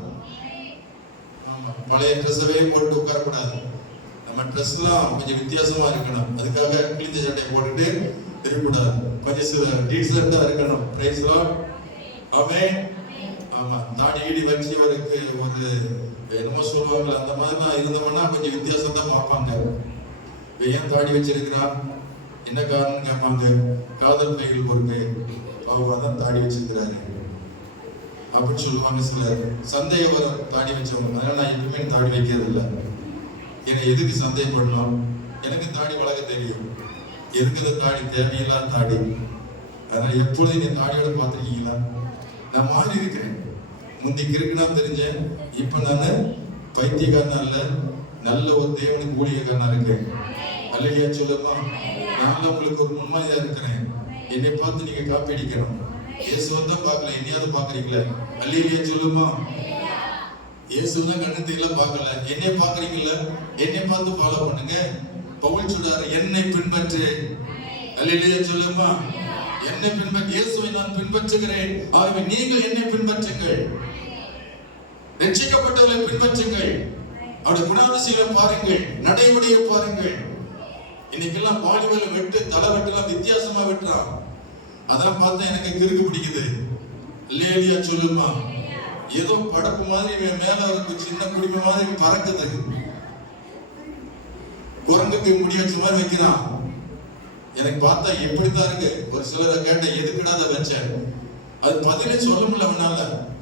பழைய ட்ரெஸ்ஸவே போட்டு உட்காரக்கூடாது. நம்ம ட்ரெஸ் எல்லாம் கொஞ்சம் வித்தியாசமா இருக்கணும். அதுக்காக கிழிஞ்ச சட்டையை போட்டுட்டு இருக்கக்கூடாது. கொஞ்சம் டீசெண்டா இருக்கணும். Praise Lord. ஆமென். ஆமா, தாடி கீடி வச்சு அவருக்கு ஒரு என்னமோ சொல்லுவாங்க, அந்த மாதிரிலாம் இருந்தவனா கொஞ்சம் வித்தியாசம் தான் பார்ப்பாங்க. ஏன் தாடி வச்சிருக்கிறான், என்ன காரணம் கேட்பாங்க. காதல் கைகள் பொறுப்பு, அவர் தான் தாடி வச்சிருக்கிறாரு அப்படின்னு சொல்லுவாங்க. சிலர் சந்தேகம் வர தாடி வச்சவங்க. அதனால நான் எப்பவுமே தாடி வைக்கிறது இல்லை. என்னை எதுக்கு சந்தேகப்படணும்? எனக்கு தாடி வளர்க்க தெரியும். எதுக்கு அந்த தாடி? தேவையில்லாத தாடி. அதனால எப்பொழுதும் நீ தாடியோட பார்த்துருக்கீங்களா? நான் மாறி இருக்கிறேன். முந்திக்கு இருக்குன்னா தெரிஞ்சேன். இப்ப நான் பைத்தியக்காரனா இல்ல, நல்ல ஒரு தேவனுக்கு ஊழியக்காரனா இருக்கேன். அல்லேலூயா சொல்லுமா. நான் உங்களுக்கு ஒரு முன்மாதிரியா இருக்கிறேன். என்னை பார்த்து நீங்க காப்பி அடிக்கணும். இயேசுவை தான் பார்க்கல, என்னையாவது பாக்குறீங்களா? அல்லேலூயா சொல்லுமா. இயேசுதான் கண்ணத்தையில பார்க்கல, என்னை பாக்குறீங்களா? என்னை பார்த்து ஃபாலோ பண்ணுங்க. பவுல் சொல்றாரு, என்னை பின்பற்று. அல்லேலூயா சொல்லுமா. என்னை பின்பற்று. இயேசுவை நான் பின்பற்றுகிறேன், ஆகவே நீங்கள் என்னை பின்பற்றுங்கள். ரட்சிக்கப்பட்டவர்களை பின்பற்றுங்கள். அவருடைய குணாதிசயங்களை பாருங்கள், நடைமுறையை பாருங்கள். இன்னைக்கெல்லாம் வாலிபல வெட்டு, தலை வெட்டெல்லாம் வித்தியாசமா வெட்டுறான். அதெல்லாம் பார்த்தா எனக்கு கிறுக்கு பிடிக்குது. அல்லேலூயா சொல்லுமா. ஏதோ படப்பு மாதிரி மேல ஒரு சின்ன குடிமை மாதிரி பறக்குது. குரங்குக்கு முடி வச்ச மாதிரி வைக்கிறான். எனக்கு பார்த்தா எப்படித்தான் இருக்கு. ஒரு சிலரை கேட்ட, எதுக்குடா அதை வச்ச? அது பதிலே சொல்ல முடியல அவனால.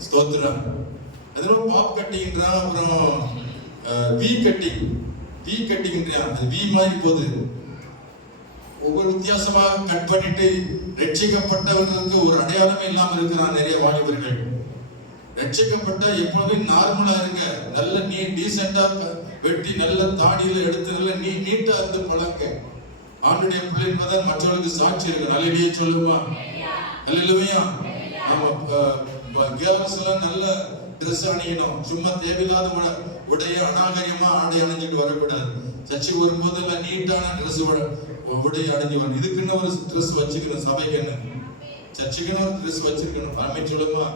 ஸ்தோத்திரம். அதெல்லாம் பாப் கட்டிங்கிறான். அப்புறம் வி கட்டிங்கிறான். அது வி மாதிரி போகுது. ஒவ்வொரு வித்தியாசமாக கட் பண்ணிட்டு ரட்சிக்கப்பட்டவர்களுக்கு ஒரு அடையாளமே இல்லாம இருக்கிறான் நிறைய வாலிபர்கள். ரட்சிக்கப்பட்ட எப்பவுமே நார்மலா இருங்க, நல்ல டீசெண்டா வெட்டி நல்ல தாடியில எடுத்து நல்ல நீட்டா இருந்து பழங்க. ஆண்டுடைய பிள்ளை என்பதால் மற்றவர்களுக்கு சாட்சி இருக்கு. நல்லடியே சொல்லுமா. அல்லேலூயா. நம்ம கேர்ள்ஸ் எல்லாம் நல்ல ட்ரெஸ் அணியணும். சும்மா தேவையில்லாத உடைய அநாகரியமா ஆடை அணிஞ்சிட்டு வரக்கூடாது. சர்ச்சை வரும்போது எல்லாம் நீட்டான ட்ரெஸ் உடைய அணிஞ்சு வரணும். இதுக்குன்னு ஒரு ட்ரெஸ் வச்சுக்கணும். சபைக்குன்னு சர்ச்சுக்குன்னு ஒரு ட்ரெஸ் வச்சிருக்கணும். ஆமென் சொல்லுமா.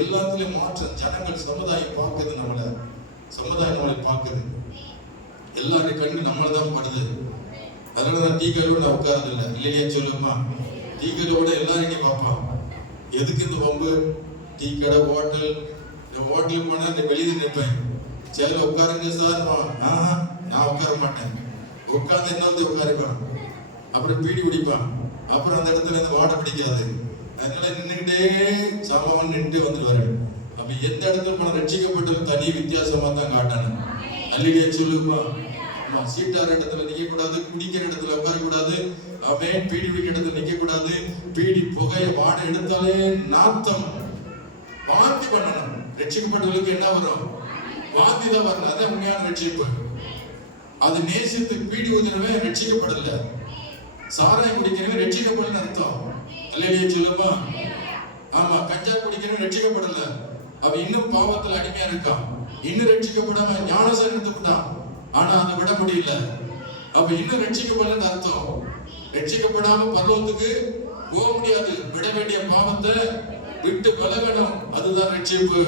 எல்லாத்துலயும் மாற்றம். ஜனங்கள் சமுதாயம் பார்க்குது, நம்மளை பார்க்குது. எல்லாருடைய கண்ணு நம்மளை தான் படுது. அதனாலதான் டீ கடையோட நான் உட்கார்றது இல்லை. இல்லையா சொல்லுமா. டீ கடையோட எல்லாரையும் பார்ப்பான். எதுக்கு இந்த வம்பு? டீ கடை, ஹோட்டல். ஹோட்டலுக்கு போனா வெளியே நிற்பேன். சரி உட்காருங்க சார். நான் உட்கார மாட்டேன். உட்கார்ந்து என்ன உட்காருப்பான். அப்புறம் பீடி குடிப்பான். அப்புறம் அந்த இடத்துல அந்த வாடை பிடிக்காது. அதனால நின்றுகிட்டே சமம் நின்று வந்துடுவாரு. அப்ப எந்த இடத்துல போன ரட்சிக்கப்பட்டது தனி வித்தியாசமா தான் காட்டணும். அல்லேலூயா சொல்லுமா. சீட்டார இடத்துல நிக்க கூடாது, குடிக்கிற இடத்துல உட்கார கூடாது, ஆமென். பீடி வைக்கிற இடத்துல நிக்க கூடாது. பீடி புகையை வாடை எடுத்தாலே நாத்தம், வாந்தி பண்ணணும். ரட்சிக்கப்பட்டவர்களுக்கு என்ன வரும்? வாந்தி தான் வரணும். அதான் உண்மையான ரட்சிப்பு. அது நேசித்து பீடி ஊதினவன் ரட்சிக்கப்படல, சாராயம் குடிக்கிறவன் ரட்சிக்கப்படல அர்த்தம். அல்லேலூயா சொல்லுமா? ஆமா. கஞ்சா குடிக்கிறவன் ரட்சிக்கப்படல, அவன் இன்னும் பாவத்துல அடிமையா இருக்கான். இன்னும் ரட்சிக்கப்படாம ஞானசாரம் எடுத்துக்கிட்டான், ஆனா அதை விட முடியல. அப்ப இன்னும் ரட்சிக்கப்படலன்னு அர்த்தம். ரட்சிக்கப்படாம பரலோகத்துக்கு போக முடியாது. விட வேண்டிய பாவத்தை விட்டு விலகணும், அதுதான் ரட்சிப்பு.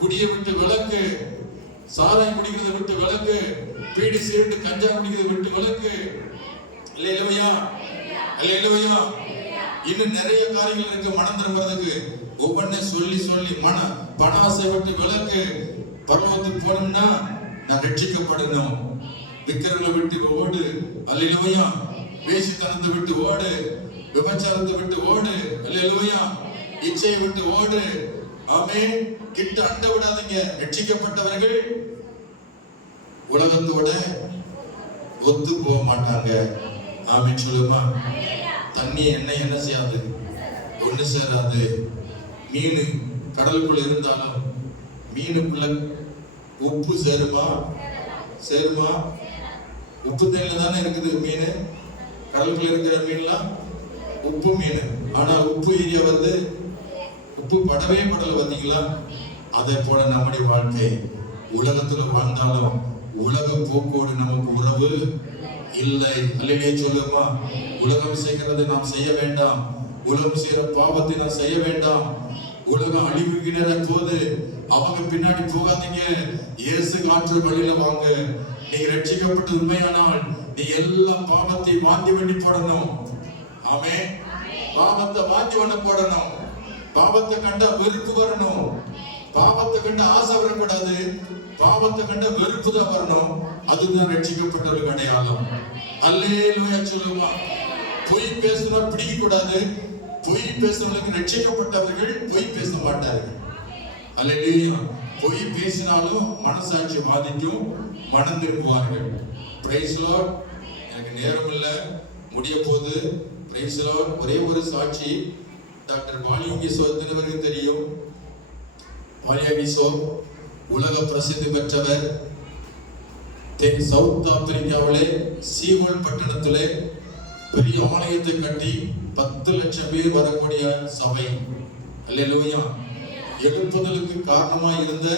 குடியை விட்டு விலக்கு, சாராயம் குடிக்கிறத விட்டு விலக்கு, பீடி சிகரெட் கஞ்சா குடிக்கிறத விட்டு விலக்கு. அல்லேலூயா, அல்லேலூயா. இன்னும் நிறைய காரியங்கள் இருக்கு மனம் திரும்புறதுக்கு. ஒவ்வொன்றை சொல்லி சொல்லி பணாசை விட்டு விலக்கு. பரலோகத்துக்கு போனோம்னா நான் ரட்சிக்கப்படணும். விக்கிரங்களை விட்டு ஓடு, அல்லேலூயா. வேசித்தனத்தை விட்டு ஓடு, விபச்சாரத்தை விட்டு ஓடு, அல்லேலூயா. இச்சையை விட்டு ஓடு, ஆமென். கிட்ட அண்ட விடாதீங்க. ரட்சிக்கப்பட்டவர்கள் உலகத்தோட ஒத்து போக மாட்டாங்க. ஆமென் சொல்லுமா? தண்ணி எண்ணெய் என்ன செய்யாது? ஒண்ணு சேராது. மீன் கடலுக்குள்ள இருந்தாலும் மீனுக்குள்ள உப்பு சேருமா? சேருமா? உப்பு தேயில தானே இருக்குது மீன். கடலுக்குள்ள இருக்கிற மீன்லாம் உப்பு மீன். ஆனா உப்பு ஏரியா வருது, உப்பு படவே படல. பார்த்தீங்களா? அதை போல நம்முடைய வாழ்க்கை. உலகத்துல வாழ்ந்தாலும் உலக போக்கோடு நமக்கு உறவு இல்லை. அல்லேலூயா சொல்லுமா? உலகம் செய்கிறதை நாம் செய்ய வேண்டாம். உலகம் செய்கிற பாவத்தை நாம் செய்ய வேண்டாம். உலகம் அழிவுகிற போது அவங்க பின்னாடி போகாதீங்க. இயேசு காற்று வழியில வாங்க. நீங்க ரட்சிக்கப்பட்டது உண்மையானால் நீ எல்லா பாவத்தை வாந்தி பண்ணி போடணும். ஆமென். பாவத்தை வாந்தி பண்ண போடணும். பாவத்தை கண்ட வெறுப்பு வரணும். பாவத்தை கண்ட ஆசை வரக்கூடாது. பாவத்தை கண்ட வெறுப்பு தான் வரணும். அதுதான் ரட்சிக்கப்பட்டவர்களுக்கு அடையாளம். அல்லேலூயா சொல்லுமா? பொய் பேசுனா பிடிக்க கூடாது. பொய் பேசுறவர்களுக்கு ரட்சிக்கப்பட்டவர்கள் பொய் பேச மாட்டார்கள். அல்லேலூயா. பொய் பேசினாலும் மனசாட்சி பாதிக்கும், மனம் திரும்புவார்கள். Praise Lord. எனக்கு நேரம் இல்லை, முடிய போது. Praise Lord. ஒரே ஒரு சாட்சி. டாக்டர் பாலியங்கிசோ எத்தனைவருக்கு தெரியும்? பாலியங்கிசோ உலக பிரசித்தி பெற்றவர். சவுத் ஆப்பிரிக்காவிலே சீகோல் பட்டணத்திலே பெரிய ஆலயத்தை கட்டி 10 லட்சம் பேர் வரக்கூடிய சபை. அல்லேலூயா. எழுப்புதலுக்கு காரணமாக இருந்த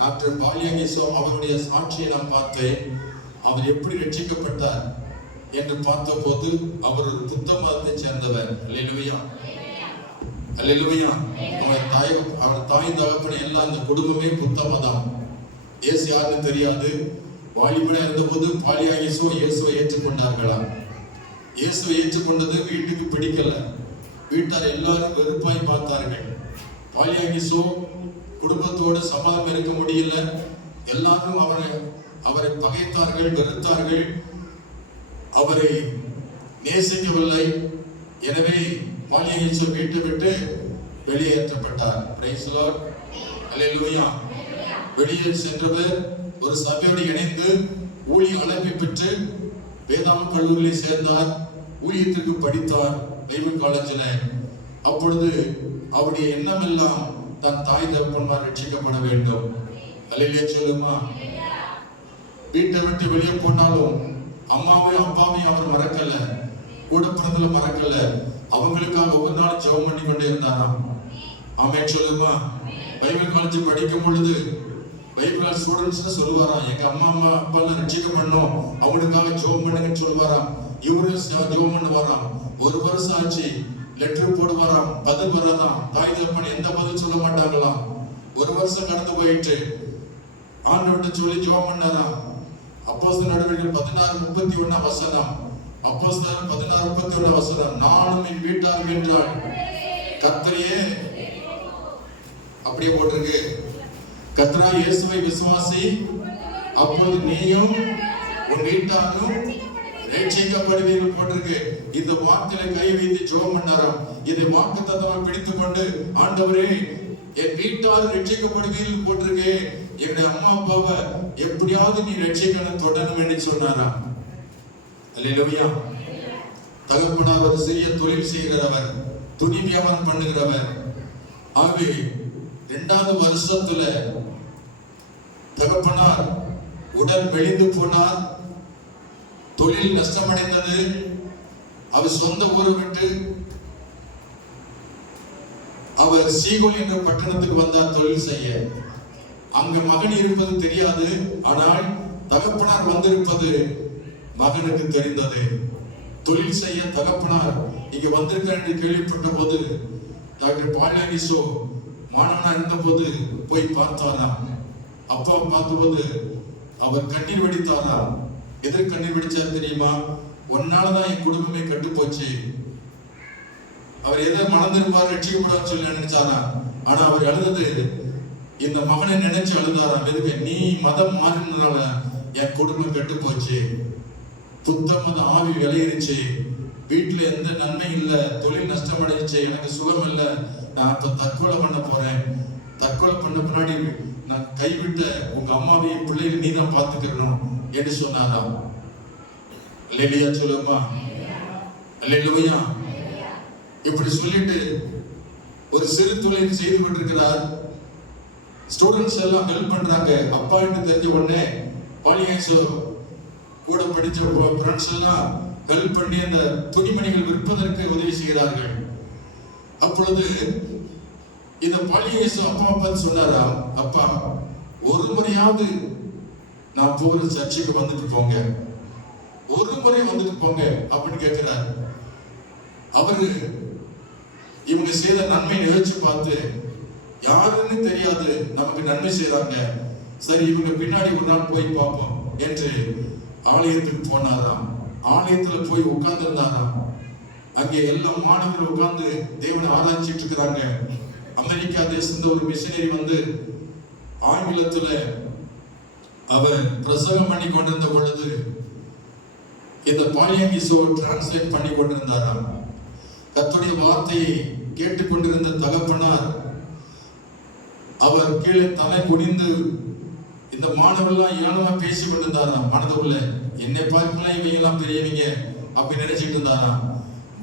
டாக்டர் பாலியங்கிசோ அவருடைய சாட்சியை நான் பார்த்தேன். அவர் எப்படி ரட்சிக்கப்பட்டார் என்று பார்த்த போது அவர் ஒரு புத்த மதத்தை சேர்ந்தவர். அல்லேலூயா, அல்லேலூயா. அவர் தாய் தகப்பனை எல்லாம் அந்த குடும்பமே புத்த மதம். இயேசு யாருன்னு தெரியாது. வாலிபனா இருந்தபோது பாலியங்கிசோ இயேசுவை ஏற்றுக்கொண்டார்களா? இயேசுவை ஏற்றுக்கொண்டது வீட்டுக்கு பிடிக்கல. வீட்டார் எல்லாரும் வெறுப்பாய் பார்த்தார்கள். பாலியங்கிசோ குடும்பத்தோடு சமாதானம் இருக்க முடியல. எல்லாரும் அவரை பகைத்தார்கள், வெறுத்தார்கள், அவரை நேசிக்கவில்லை. எனவே பாலியங்கிசோ வீட்டை விட்டு வெளியேற்றப்பட்டார். Praise the Lord. அல்லேலூயா. வெளியே சென்றவர் ஒரு சபையோடு இணைந்து ஊழிய அழைப்பை பெற்று வேதாந்த கல்லூரியில் சேர்ந்தார். ஊழியத்திற்கு படித்தார் பைபிள் காலேஜில். அப்பொழுது அவருடைய எண்ணம் எல்லாம் தன் தாய் தகப்பன்மார் ரட்சிக்கப்பட வேண்டும். அல்லேலூயா சொல்லுமா? வீட்டை விட்டு வெளியே போனாலும் அம்மாவையும் அப்பாவையும் அவர் மறக்கல, கூட பிறந்தல மறக்கல. அவங்களுக்காக ஒவ்வொரு நாள் ஜெபம் பண்ணி கொண்டே இருந்தாராம். ஆமென் சொல்லுமா? பைபிள் காலேஜ் படிக்கும் பொழுது பைபிள் ஸ்டூடெண்ட்ஸ் சொல்லுவாராம், எங்க அம்மா அப்பா எல்லாம் ரட்சிக்கப்படணும், அவங்களுக்காக ஜெபம் பண்ணுங்கன்னு சொல்லுவாராம். இவரும் ஜெபம் பண்ணுவாராம். ஒரு வருஷம் ஆச்சு, லெட்டர் போடுவாராம், பதில் வராதாம். தாய் தகப்பன் எந்த பதில் சொல்ல மாட்டாங்களாம். ஒரு வருஷம் கடந்து போயிட்டு ஆண்டவர்கிட்ட சொல்லி ஜெபம் பண்ணாராம். அப்போஸ்தலர் நடவடிக்கைகள் 16:31 வசனம். அப்போஸ்தலர் 16:31 வசனம். நானும் என் வீட்டார் என்றால் கர்த்தரையே, அப்படியே போட்டிருக்கு, கர்த்தராகிய இயேசுவை விசுவாசி, அப்பொழுது நீயும் உன் வீட்டாரும் ரட்சிக்கப்படுவீர்கள் போட்டிருக்கு. இந்த வார்த்தையில கை வைத்து ஜெபம் பண்ணாராம். இதை வாக்குத்தத்தமா பிடித்துக் கொண்டு, ஆண்டவரே என் வீட்டார் ரட்சிக்கப்படுவீர்கள் போட்டிருக்கு, என்னுடைய அம்மா அப்பாவை எப்படியாவது நீ ரட்சிக்கணும் தொடரணும் என்று சொன்னாரா? அல்லேலூயா. தகப்பனார் ஒரு சிறிய தொழில் செய்கிறவர், துணி வியாபாரம் பண்ணுகிறவர். ஆகவே 2வது வருஷத்துல தகப்பனார் உடல் மெலிந்து போனார், தொழில் நஷ்டமடைந்தது. அவர் சொந்த ஊரை விட்டு அவர் சீகோல் என்ற பட்டணத்துக்கு வந்தார் தொழில் செய்ய. அங்க மகன் இருப்பது தெரியாது, ஆனால் தகப்பனார் வந்திருப்பது மகனுக்கு தெரிந்தது. தொழில் செய்ய தகப்பனார் இங்க வந்திருக்க என்று கேள்விப்பட்ட போது டாக்டர் பாலியனிசோ மாணவனா இருந்த போது போய் பார்த்தாராம். அப்பா பார்த்தபோது அவர் கண்ணீர் வெடித்தாராம். எதற்கு கண்ணீர் வெடிச்சார் தெரியுமா? ஒன்னாலதான் என் குடும்பமே கட்டு போச்சு. அவர் எதை மணந்திருப்பார், ரட்சிக்கப்படான்னு சொல்லி நினைச்சாரா? ஆனா அவர் அழுதது இந்த மகனை நினைச்சு அழுதாராம். எதுக்கு? நீ மதம் மாறினதுனால என் குடும்பம் கெட்டு போச்சு, புத்த மத ஆவி விளையிருச்சு, வீட்டுல எந்த நன்மை இல்லை, தொழில் நஷ்டம் அடைஞ்சிச்சு, எனக்கு சுகம் இல்லை, நான் இப்ப தற்கொலை பண்ண போறேன். தற்கொலை பண்ண பின்னாடி நான் கைவிட்ட உங்க அம்மாவையும் பிள்ளைகளை நீ தான் பார்த்துக்கணும் என்று சொன்னாராம். அல்லேலூயா சொல்லுமா, அல்லேலூயா. இப்படி சொல்லிட்டு ஒரு சிறு தொழில் செய்து கொண்டிருக்கிறார். ஸ்டூடெண்ட்ஸ் எல்லாம் ஹெல்ப் பண்றாங்க. அப்பா என்று தெரிஞ்ச உடனே பாலியன்ஸோ கூட படிச்ச ஃப்ரெண்ட்ஸ் எல்லாம் ஹெல்ப் பண்ணி அந்த துணிமணிகள் விற்பதற்கு உதவி செய்கிறார்கள். அப்பொழுது இந்த பாலியன்ஸோ அப்பா சொன்னாரா, அப்பா ஒரு முறையாவது நான் போகிற சர்ச்சுக்கு வந்துட்டு போங்க, ஒரு முறை வந்துட்டு போங்க அப்படின்னு கேட்கிறார். அவரு இவங்க செய்த நன்மை நிகழ்ச்சி பார்த்து யாருன்னு தெரியாது, நமக்கு நன்மை செய்யறாங்க, சரி இவங்க பின்னாடி ஒரு நாள் போய் பார்ப்போம் என்று ஆலயத்துக்கு போனாராம். ஆலயத்துல போய் உட்கார்ந்து இருந்தாராம். அங்கே எல்லா மாணவர்கள் உட்கார்ந்து தேவனை ஆராய்ச்சிட்டு இருக்கிறாங்க. அமெரிக்கா தேசத்துல ஒரு மிஷனரி வந்து ஆங்கிலத்துல அவர் பிரசங்கம் பண்ணி கொண்டிருந்த பொழுது இந்த பாலியங்கிசோ டிரான்ஸ்லேட் பண்ணி கொண்டிருந்தாராம். கர்த்தருடைய வார்த்தையை கேட்டுக்கொண்டிருந்த தகப்பனார் அவர் கீழே தலை குனிந்து இந்த மாணவர்கள்லாம் ஏனமா பேசி கொண்டிருந்தாராம். மனதுக்குள்ள என்னை பார்க்கலாம் இவங்கெல்லாம் பெரியவங்க அப்படி நினைச்சிட்டு இருந்தாராம்.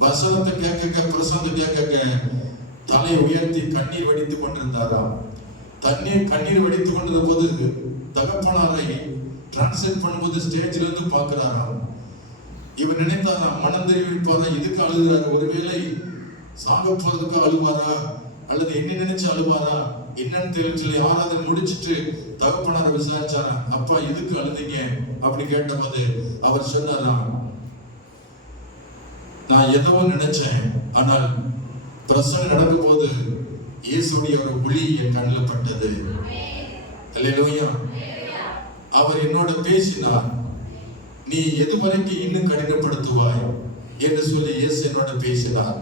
வசனத்தை கேட்க பிரசனத்தை கேட்க தலை உயர்த்தி கண்ணீர் வடித்துக் கொண்டிருந்தாராம். கண்ணீர் வடித்துக் கொண்டிருந்த போது தகப்பனாரை டிரான்ஸ்லேட் பண்ணும்போது ஸ்டேஜ்ல இருந்து பார்க்கிறாராம். இவர் நினைத்தாராம், மனம் தெரிவிப்பாரா, இதுக்கு அழுகிறாரு, ஒருவேளை சாக போறதுக்கு அழுவாரா அல்லது என்ன நினைச்சு அழுவாரா என்னன்னு தெரிஞ்சு ஆராதனை முடிச்சுட்டு தகப்பனாரை விசாரிச்சாரா, அப்பா எதுக்கு அழுதீங்க அப்படி கேட்டபோது அவர் சொன்னாராம், நான் எதோ நினைச்சேன், ஆனால் பிரசங்கம் நடக்கும் போது இயேசுடைய ஒரு ஒளி என் கண்ணில் பட்டது. அல்லேலூயா. அவர் என்னோட பேசினார், நீ எது வரைக்கும் இன்னும் கடினப்படுத்துவாய் என்று சொல்லி இயேசு என்னோட பேசினார்.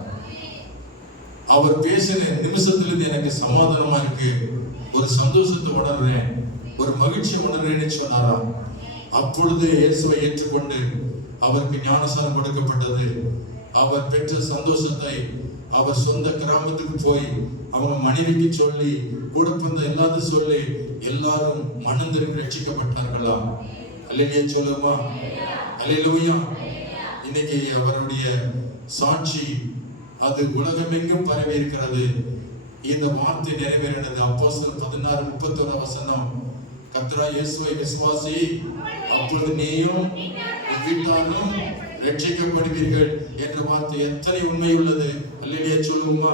அவர் பேசின நிமிஷத்துல எனக்கு சமாதானமா இருக்கு, ஒரு சந்தோஷத்தை உணர்றேன், ஒரு மகிழ்ச்சி உணர்றேன்னு சொன்னாராம். அப்பொழுது இயேசுவை ஏற்றுக்கொண்டு அவருக்கு ஞானஸ்நானம் கொடுக்கப்பட்டது. அவர் பெற்ற சந்தோஷத்தை அவர் சொந்த கிராமத்துக்கு போய் அவங்க மனைவிக்கு சொல்லி கூட பிறந்த எல்லாத்தையும் சொல்லி எல்லாரும் மனம் திரும்பி ரட்சிக்கப்பட்டார்களாம். அல்லேலூயா சொல்லுமா, அல்லேலூயா. இன்னைக்கு அவருடைய சாட்சி அது உலகமெங்கும் பரவி இருக்கிறது. இந்த வார்த்தை நிறைவேறினது. அப்போஸ்தலர் 16:31 வசனம், கர்த்தராகிய இயேசுவை விசுவாசி, அப்பொழுது நீயும் வீட்டாரும் ரட்சிக்கப்படுவீர்கள் என்ற வார்த்தை எத்தனை உண்மை உள்ளது. அல்லேலூயா சொல்லுமா.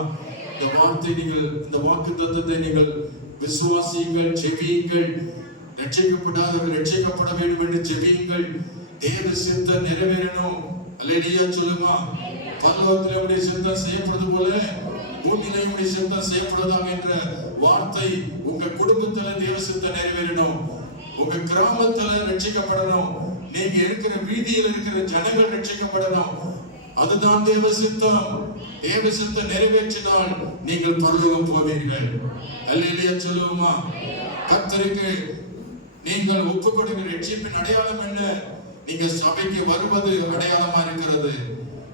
இந்த வார்த்தை நீங்கள், இந்த வாக்கு தத்தத்தை நீங்கள் விசுவாசியுங்கள், ஜெபியுங்கள். ரட்சிக்கப்படாதவர்கள் ரட்சிக்கப்பட வேண்டும் என்று ஜெபியுங்கள். தேவ சித்தம் நிறைவேறணும். அல்லேலூயா சொல்லுமா. பரலோகத்திலே உடைய சித்தம் செய்யப்படுவது போல பூமியிலே உடைய சித்தம் செய்யப்படுவதாக என்ற வார்த்தை உங்க குடும்பத்துல தேவ சித்தம் நிறைவேறணும். உங்க கிராமத்துல ரட்சிக்கப்படணும். நீங்க இருக்கிற வீதியில் இருக்கிற ஜனங்கள் ரட்சிக்கப்படணும். அதுதான் தேவ சித்தம். தேவ சித்தம் நிறைவேற்றினால் நீங்கள் பரலோகம் போவீர்கள். அல்லேலூயா சொல்லுவோமா. கர்த்தருக்கு நீங்கள் ஒப்பு கொடுக்கிற ரட்சிப்பின் அடையாளம் என்ன? நீங்க சபைக்கு வருவது அடையாளமா இருக்கிறது,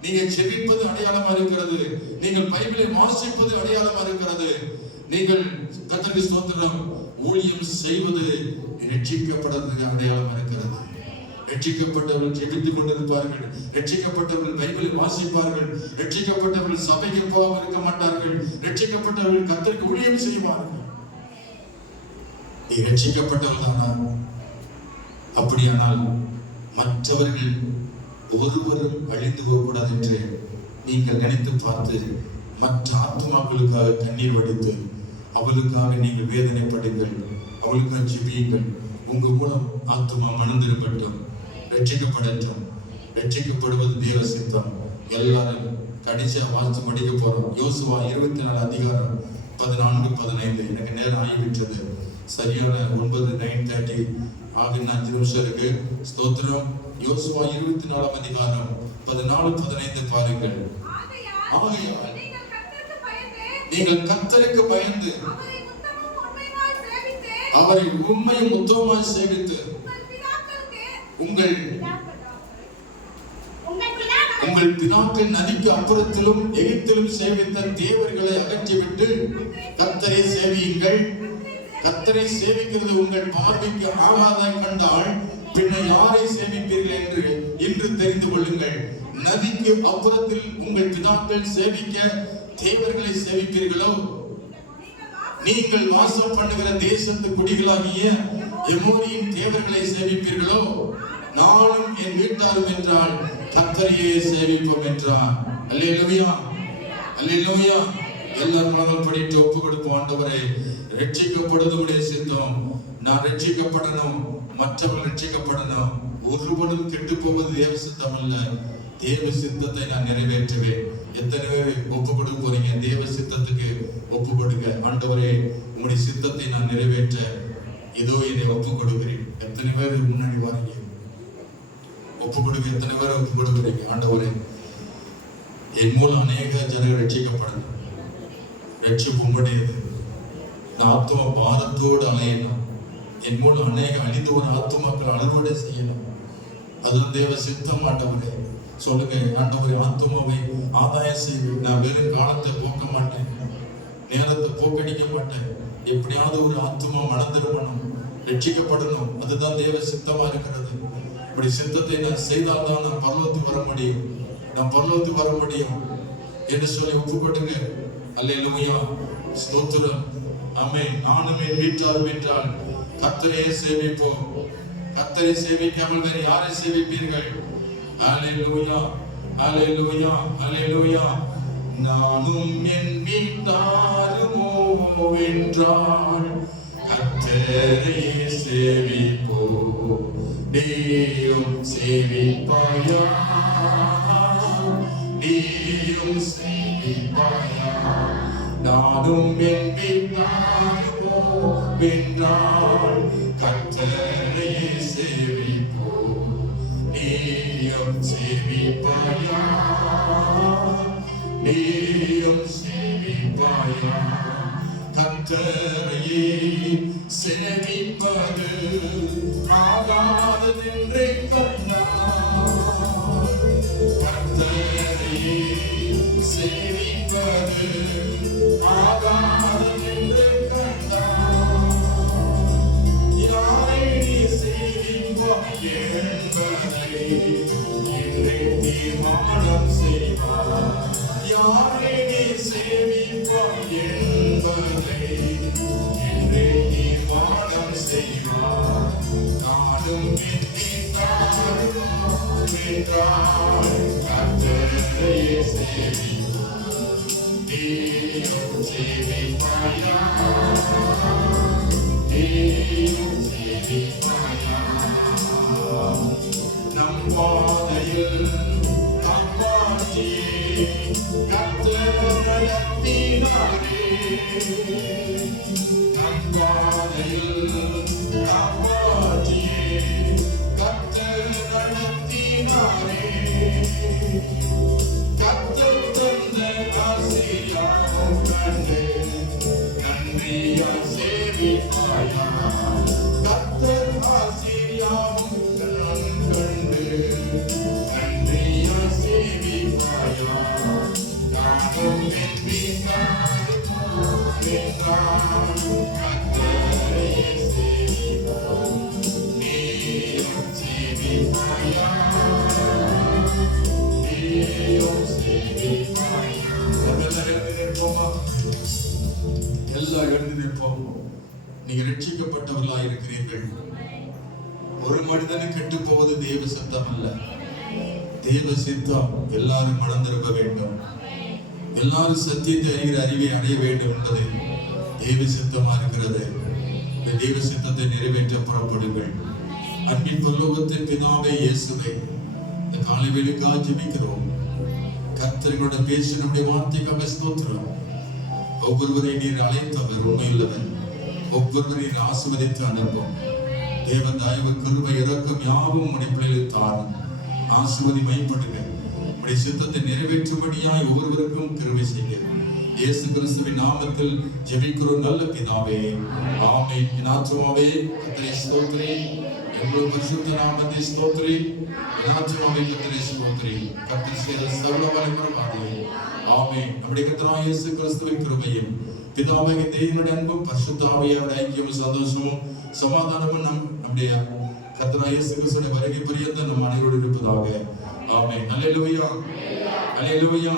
நீங்க ஜெபிப்பது அடையாளமா இருக்கிறது, நீங்கள் பைபிளை வாசிப்பது அடையாளமா இருக்கிறது. நீங்கள் கர்த்தருக்கு ஸ்தோத்திரம் ஊழியம் செய்வது ரட்சிக்கப்படுறதுக்கு அடையாளம் இருக்கிறது. ரட்சிக்கப்பட்டவர்கள் ஜெபித்துக் கொண்டிருப்பார்கள், ரட்சிக்கப்பட்டவர்கள் பைபிளை வாசிப்பார்கள், ரட்சிக்கப்பட்டவர்கள் சபைக்கு போகாமல் இருக்க மாட்டார்கள், ரட்சிக்கப்பட்டவர்கள் கர்த்தருக்கு ஊழியம் செய்வார்கள். நீ ரட்சிக்கப்பட்டவர்கள் தானா? அப்படியானால் மற்றவர்கள் ஒருவரும் அழிந்து போகக்கூடாது என்று நீங்கள் நினைத்து பார்த்து மற்ற ஆத்மாக்களுக்காக கண்ணீர் வடித்து அவளுக்காக நீங்கள் வேதனைப்படுங்கள், அவளுக்காக ஜெபியுங்கள். உங்க மூலம் ஆத்மா மனம் திரும்பட்டும், ரட்சிக்கப்படட்டும். ரட்சிக்கப்படுவது தேவ சித்தம். எல்லாரும் கடிச்சா வாசித்து முடிக்க போறோம். யோசுவா 24 அதிகாரம் 14-15. எனக்கு நேரம் ஆகிவிட்டது. சரியான 9:30 ஆகின 5 நிமிஷம் இருக்கு. ஸ்தோத்திரம். யோசுவா 24 அதிகாரம் 14-15 பாருங்கள். ஆகையால் நீங்கள் கர்த்தருக்கு பயந்து அவரை உண்மையும் உத்தமமாய் சேவித்து உங்கள் பிதாக்கள் நதிக்கு அப்புறத்திலும் எகிப்திலும் சேவித்த தேவர்களை அகற்றிவிட்டு கர்த்தரை சேவியுங்கள். கர்த்தரை சேவிக்கிறது உங்கள் பார்வைக்கு ஆகாதாய் கண்டால் பின்ன யாரை சேவிப்பீர்கள் என்று இன்று தெரிந்து கொள்ளுங்கள். நதிக்கு அப்புறத்தில் உங்கள் பிதாக்கள் சேவிக்க தேவர்களை சேவிப்பீர்களோ, நீங்கள் வாசம் பண்ணுகிற தேசத்து குடிகளாகிய எமோரியின் தேவர்களை சேவிப்பீர்களோ, நானும் என் வீட்டாரும் என்றால் கர்த்தரையே சேவிப்போம் என்றார். அல்லேலூயா, அல்லேலூயா. எல்லாரும் நாங்கள் படித்து ஒப்பு கொடுப்போம். ஆண்டவரே, ரட்சிக்கப்படுவதுடைய சித்தம். நான் ரட்சிக்கப்படணும், மற்றவர்கள் ரட்சிக்கப்படணும். ஒருவனும் கெட்டு போவது தேவ சித்தம் அல்ல. தேவ சித்தத்தை நான் நிறைவேற்றுவேன். எத்தனை பேர் ஒப்பு கொடுக்க போறீங்க? தேவ சித்தத்துக்கு ஒப்பு கொடுங்க. ஆண்டவரே, உங்களுடைய சித்தத்தை நான் நிறைவேற்ற இதோ என்னை ஒப்பு கொடுக்கிறேன். எத்தனை பேர் முன்னாடி வாரீங்க? ஒப்பு கொடுக்க. எத்தனை பேர் ஒப்பு கொடுக்குறீங்க? ஆண்டவரே, என் மூலம் அநேக ஜனங்கள் ரட்சிக்கப்படணும். ரட்சிப்பு உங்களுடையது. இந்த ஆத்மா பாரத்தோடு அலையணும். என் மூலம் அநேக அழிந்து ஒரு ஆத்மாக்கள் அறுவடை செய்யணும். அதுவும் தேவ சித்தம். ஆண்டவரே சொல்லுங்க. ஆண்டவரே, ஆத்மாவை ஆதாயம் செய்வேன். நான் வெறும் காலத்தை போக்க மாட்டேன், நேரத்தை போக்கடிக்க மாட்டேன். எப்படியாவது ஒரு ஆத்மா மனம் திரும்பணும், ரட்சிக்கப்படணும். அதுதான் தேவ சித்தமா இருக்கிறது. இப்படி சித்தத்தை நான் செய்தால்தான் நான் பரலோகத்துக்கு வர முடியும், நான் பரலோகத்துக்கு வர முடியும் என்று சொல்லி ஒப்புக்கொடுங்க. அல்லேலூயா, ஸ்தோத்திரம். ஆமென். நானும் என் வீட்டாரும் என்றால் கர்த்தரையே சேவிப்போம். கர்த்தரை சேவிக்காமல் வேறு யாரை சேவிப்பீர்கள்? அல்லேலூயா, அல்லேலூயா, அல்லேலூயா. நானும் என் வீட்டாருமோ என்றால் கர்த்தரையே சேவிப்போம். நீயும் சேவிப்பாயா? நீயும் சேவிப்பாயா? நானும் என் வீட்டாருமோ என்றால் கர்த்தரையே சேவிப்போம். நீயும் சேவிப்பாயா? நீயும் சேவிப்பாயா? கர்த்தரையே சேவிப்பது ஆகாததென்று கண்டார். கர்த்தரையே சேவிப்பது ஆகாததென்று கண்டார். யாரை நீ சேவிப்பாய் என்பதை இன்றை தீர்மானம் செய்வார். யாரை நீ சேவிப்பாய் என்பதை இன்றை தீர்மானம் செய்வார். நானும் என் வீட்டாரும் என்றால் கர்த்தரையே சேவிப்போம். நீயும் சேவிப்பாயா? நீயும் சேவிப்பாயா? நம் பாதையில் காப்பாற்றியே கர்த்தர் நடத்தினாரே. நம் பாதையில் காப்பாற்றியே கர்த்தர் நடத்தினாரே. கர்த்தர் தந்த ஆசீர்வாதம் கண்டு நன்றியா சேவிப்பாயா? கர்த்தர் ஆசீர்வாதம் கண்டு நன்றியா சேவிப்பாயா? நானும் என் வீட்டாரும் என்றால் கர்த்தரையே எல்லாம் எழுந்து நிற்போம். நீங்க ரட்சிக்கப்பட்டவர்களாக இருக்கிறீர்கள். ஒரு மனிதனு கெட்டு போவது தேவ சித்தம் அல்ல. தேவ சித்தம் எல்லாரும் மனம் திரும்ப வேண்டும், எல்லாரும் சத்தியத்தை அறிகிற அறிவை அடைய வேண்டும் என்பது தேவ சித்தமா இருக்கிறது. இந்த தேவ சித்தத்தை நிறைவேற்ற புறப்படுங்கள். அன்பின் பரலோகத்தின் பிதாவே இயேசுவே, இந்த காலை வேளைக்காக ஜெபிக்கிறோம். கர்த்தரோட பேசினுடைய வார்த்தைக்காக ஸ்தோத்திரம். ஒவ்வொருவரை நீர் அழைத்தவர் உண்மையுள்ளவர். ஒவ்வொருவரை நீர் ஆசீர்வதித்து அனுப்பும். தேவ தயவு கிருபை இரக்கம் யாவும் உடைய பிள்ளைகளுக்கு தாரும். ஆசீர்வதி மைப்படுங்க. உடைய சித்தத்தை நிறைவேற்றும்படியாய் ஒவ்வொருவருக்கும் கிருபை செய்ய இயேசு கிறிஸ்துவின் நாமத்தில் ஜெபிக்கிறோம் நல்ல பிதாவே, ஆமென். என் ஆத்துமாவே கர்த்தரை ஸ்தோத்திரி, எங்கள் பரிசுத்த நாமத்தை ஸ்தோத்திரி. என் ஆத்துமாவே கர்த்தரை ஸ்தோத்திரி. கர்த்தர் செய்த சகல வல்லமையுள்ளவரே, ஆமென். நம்முடைய கர்த்தராகிய இயேசு கிறிஸ்துவின் கிருபையும் பிதாவாகிய தேவனுடைய அன்பும் பரிசுத்த ஆவியானவருடைய ஐக்கியமும் சந்தோஷமும் சமாதானமும் நம்முடைய கர்த்தராகிய இயேசு கிறிஸ்துவின் வருகை பரியந்தம் நம் அனைவரோடு இருப்பதாக. ஆமென். அல்லேலூயா, அல்லேலூயா,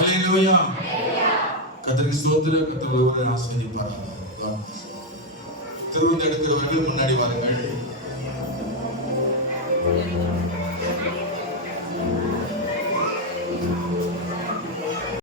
அல்லேலூயா. கர்த்தருக்கு ஸ்தோத்திரம். கர்த்தர் ஒருவரை ஆசீர்வதிப்பாராக. திருவிழா எடுக்கிறவர்கள் முன்னாடி வாருங்கள்.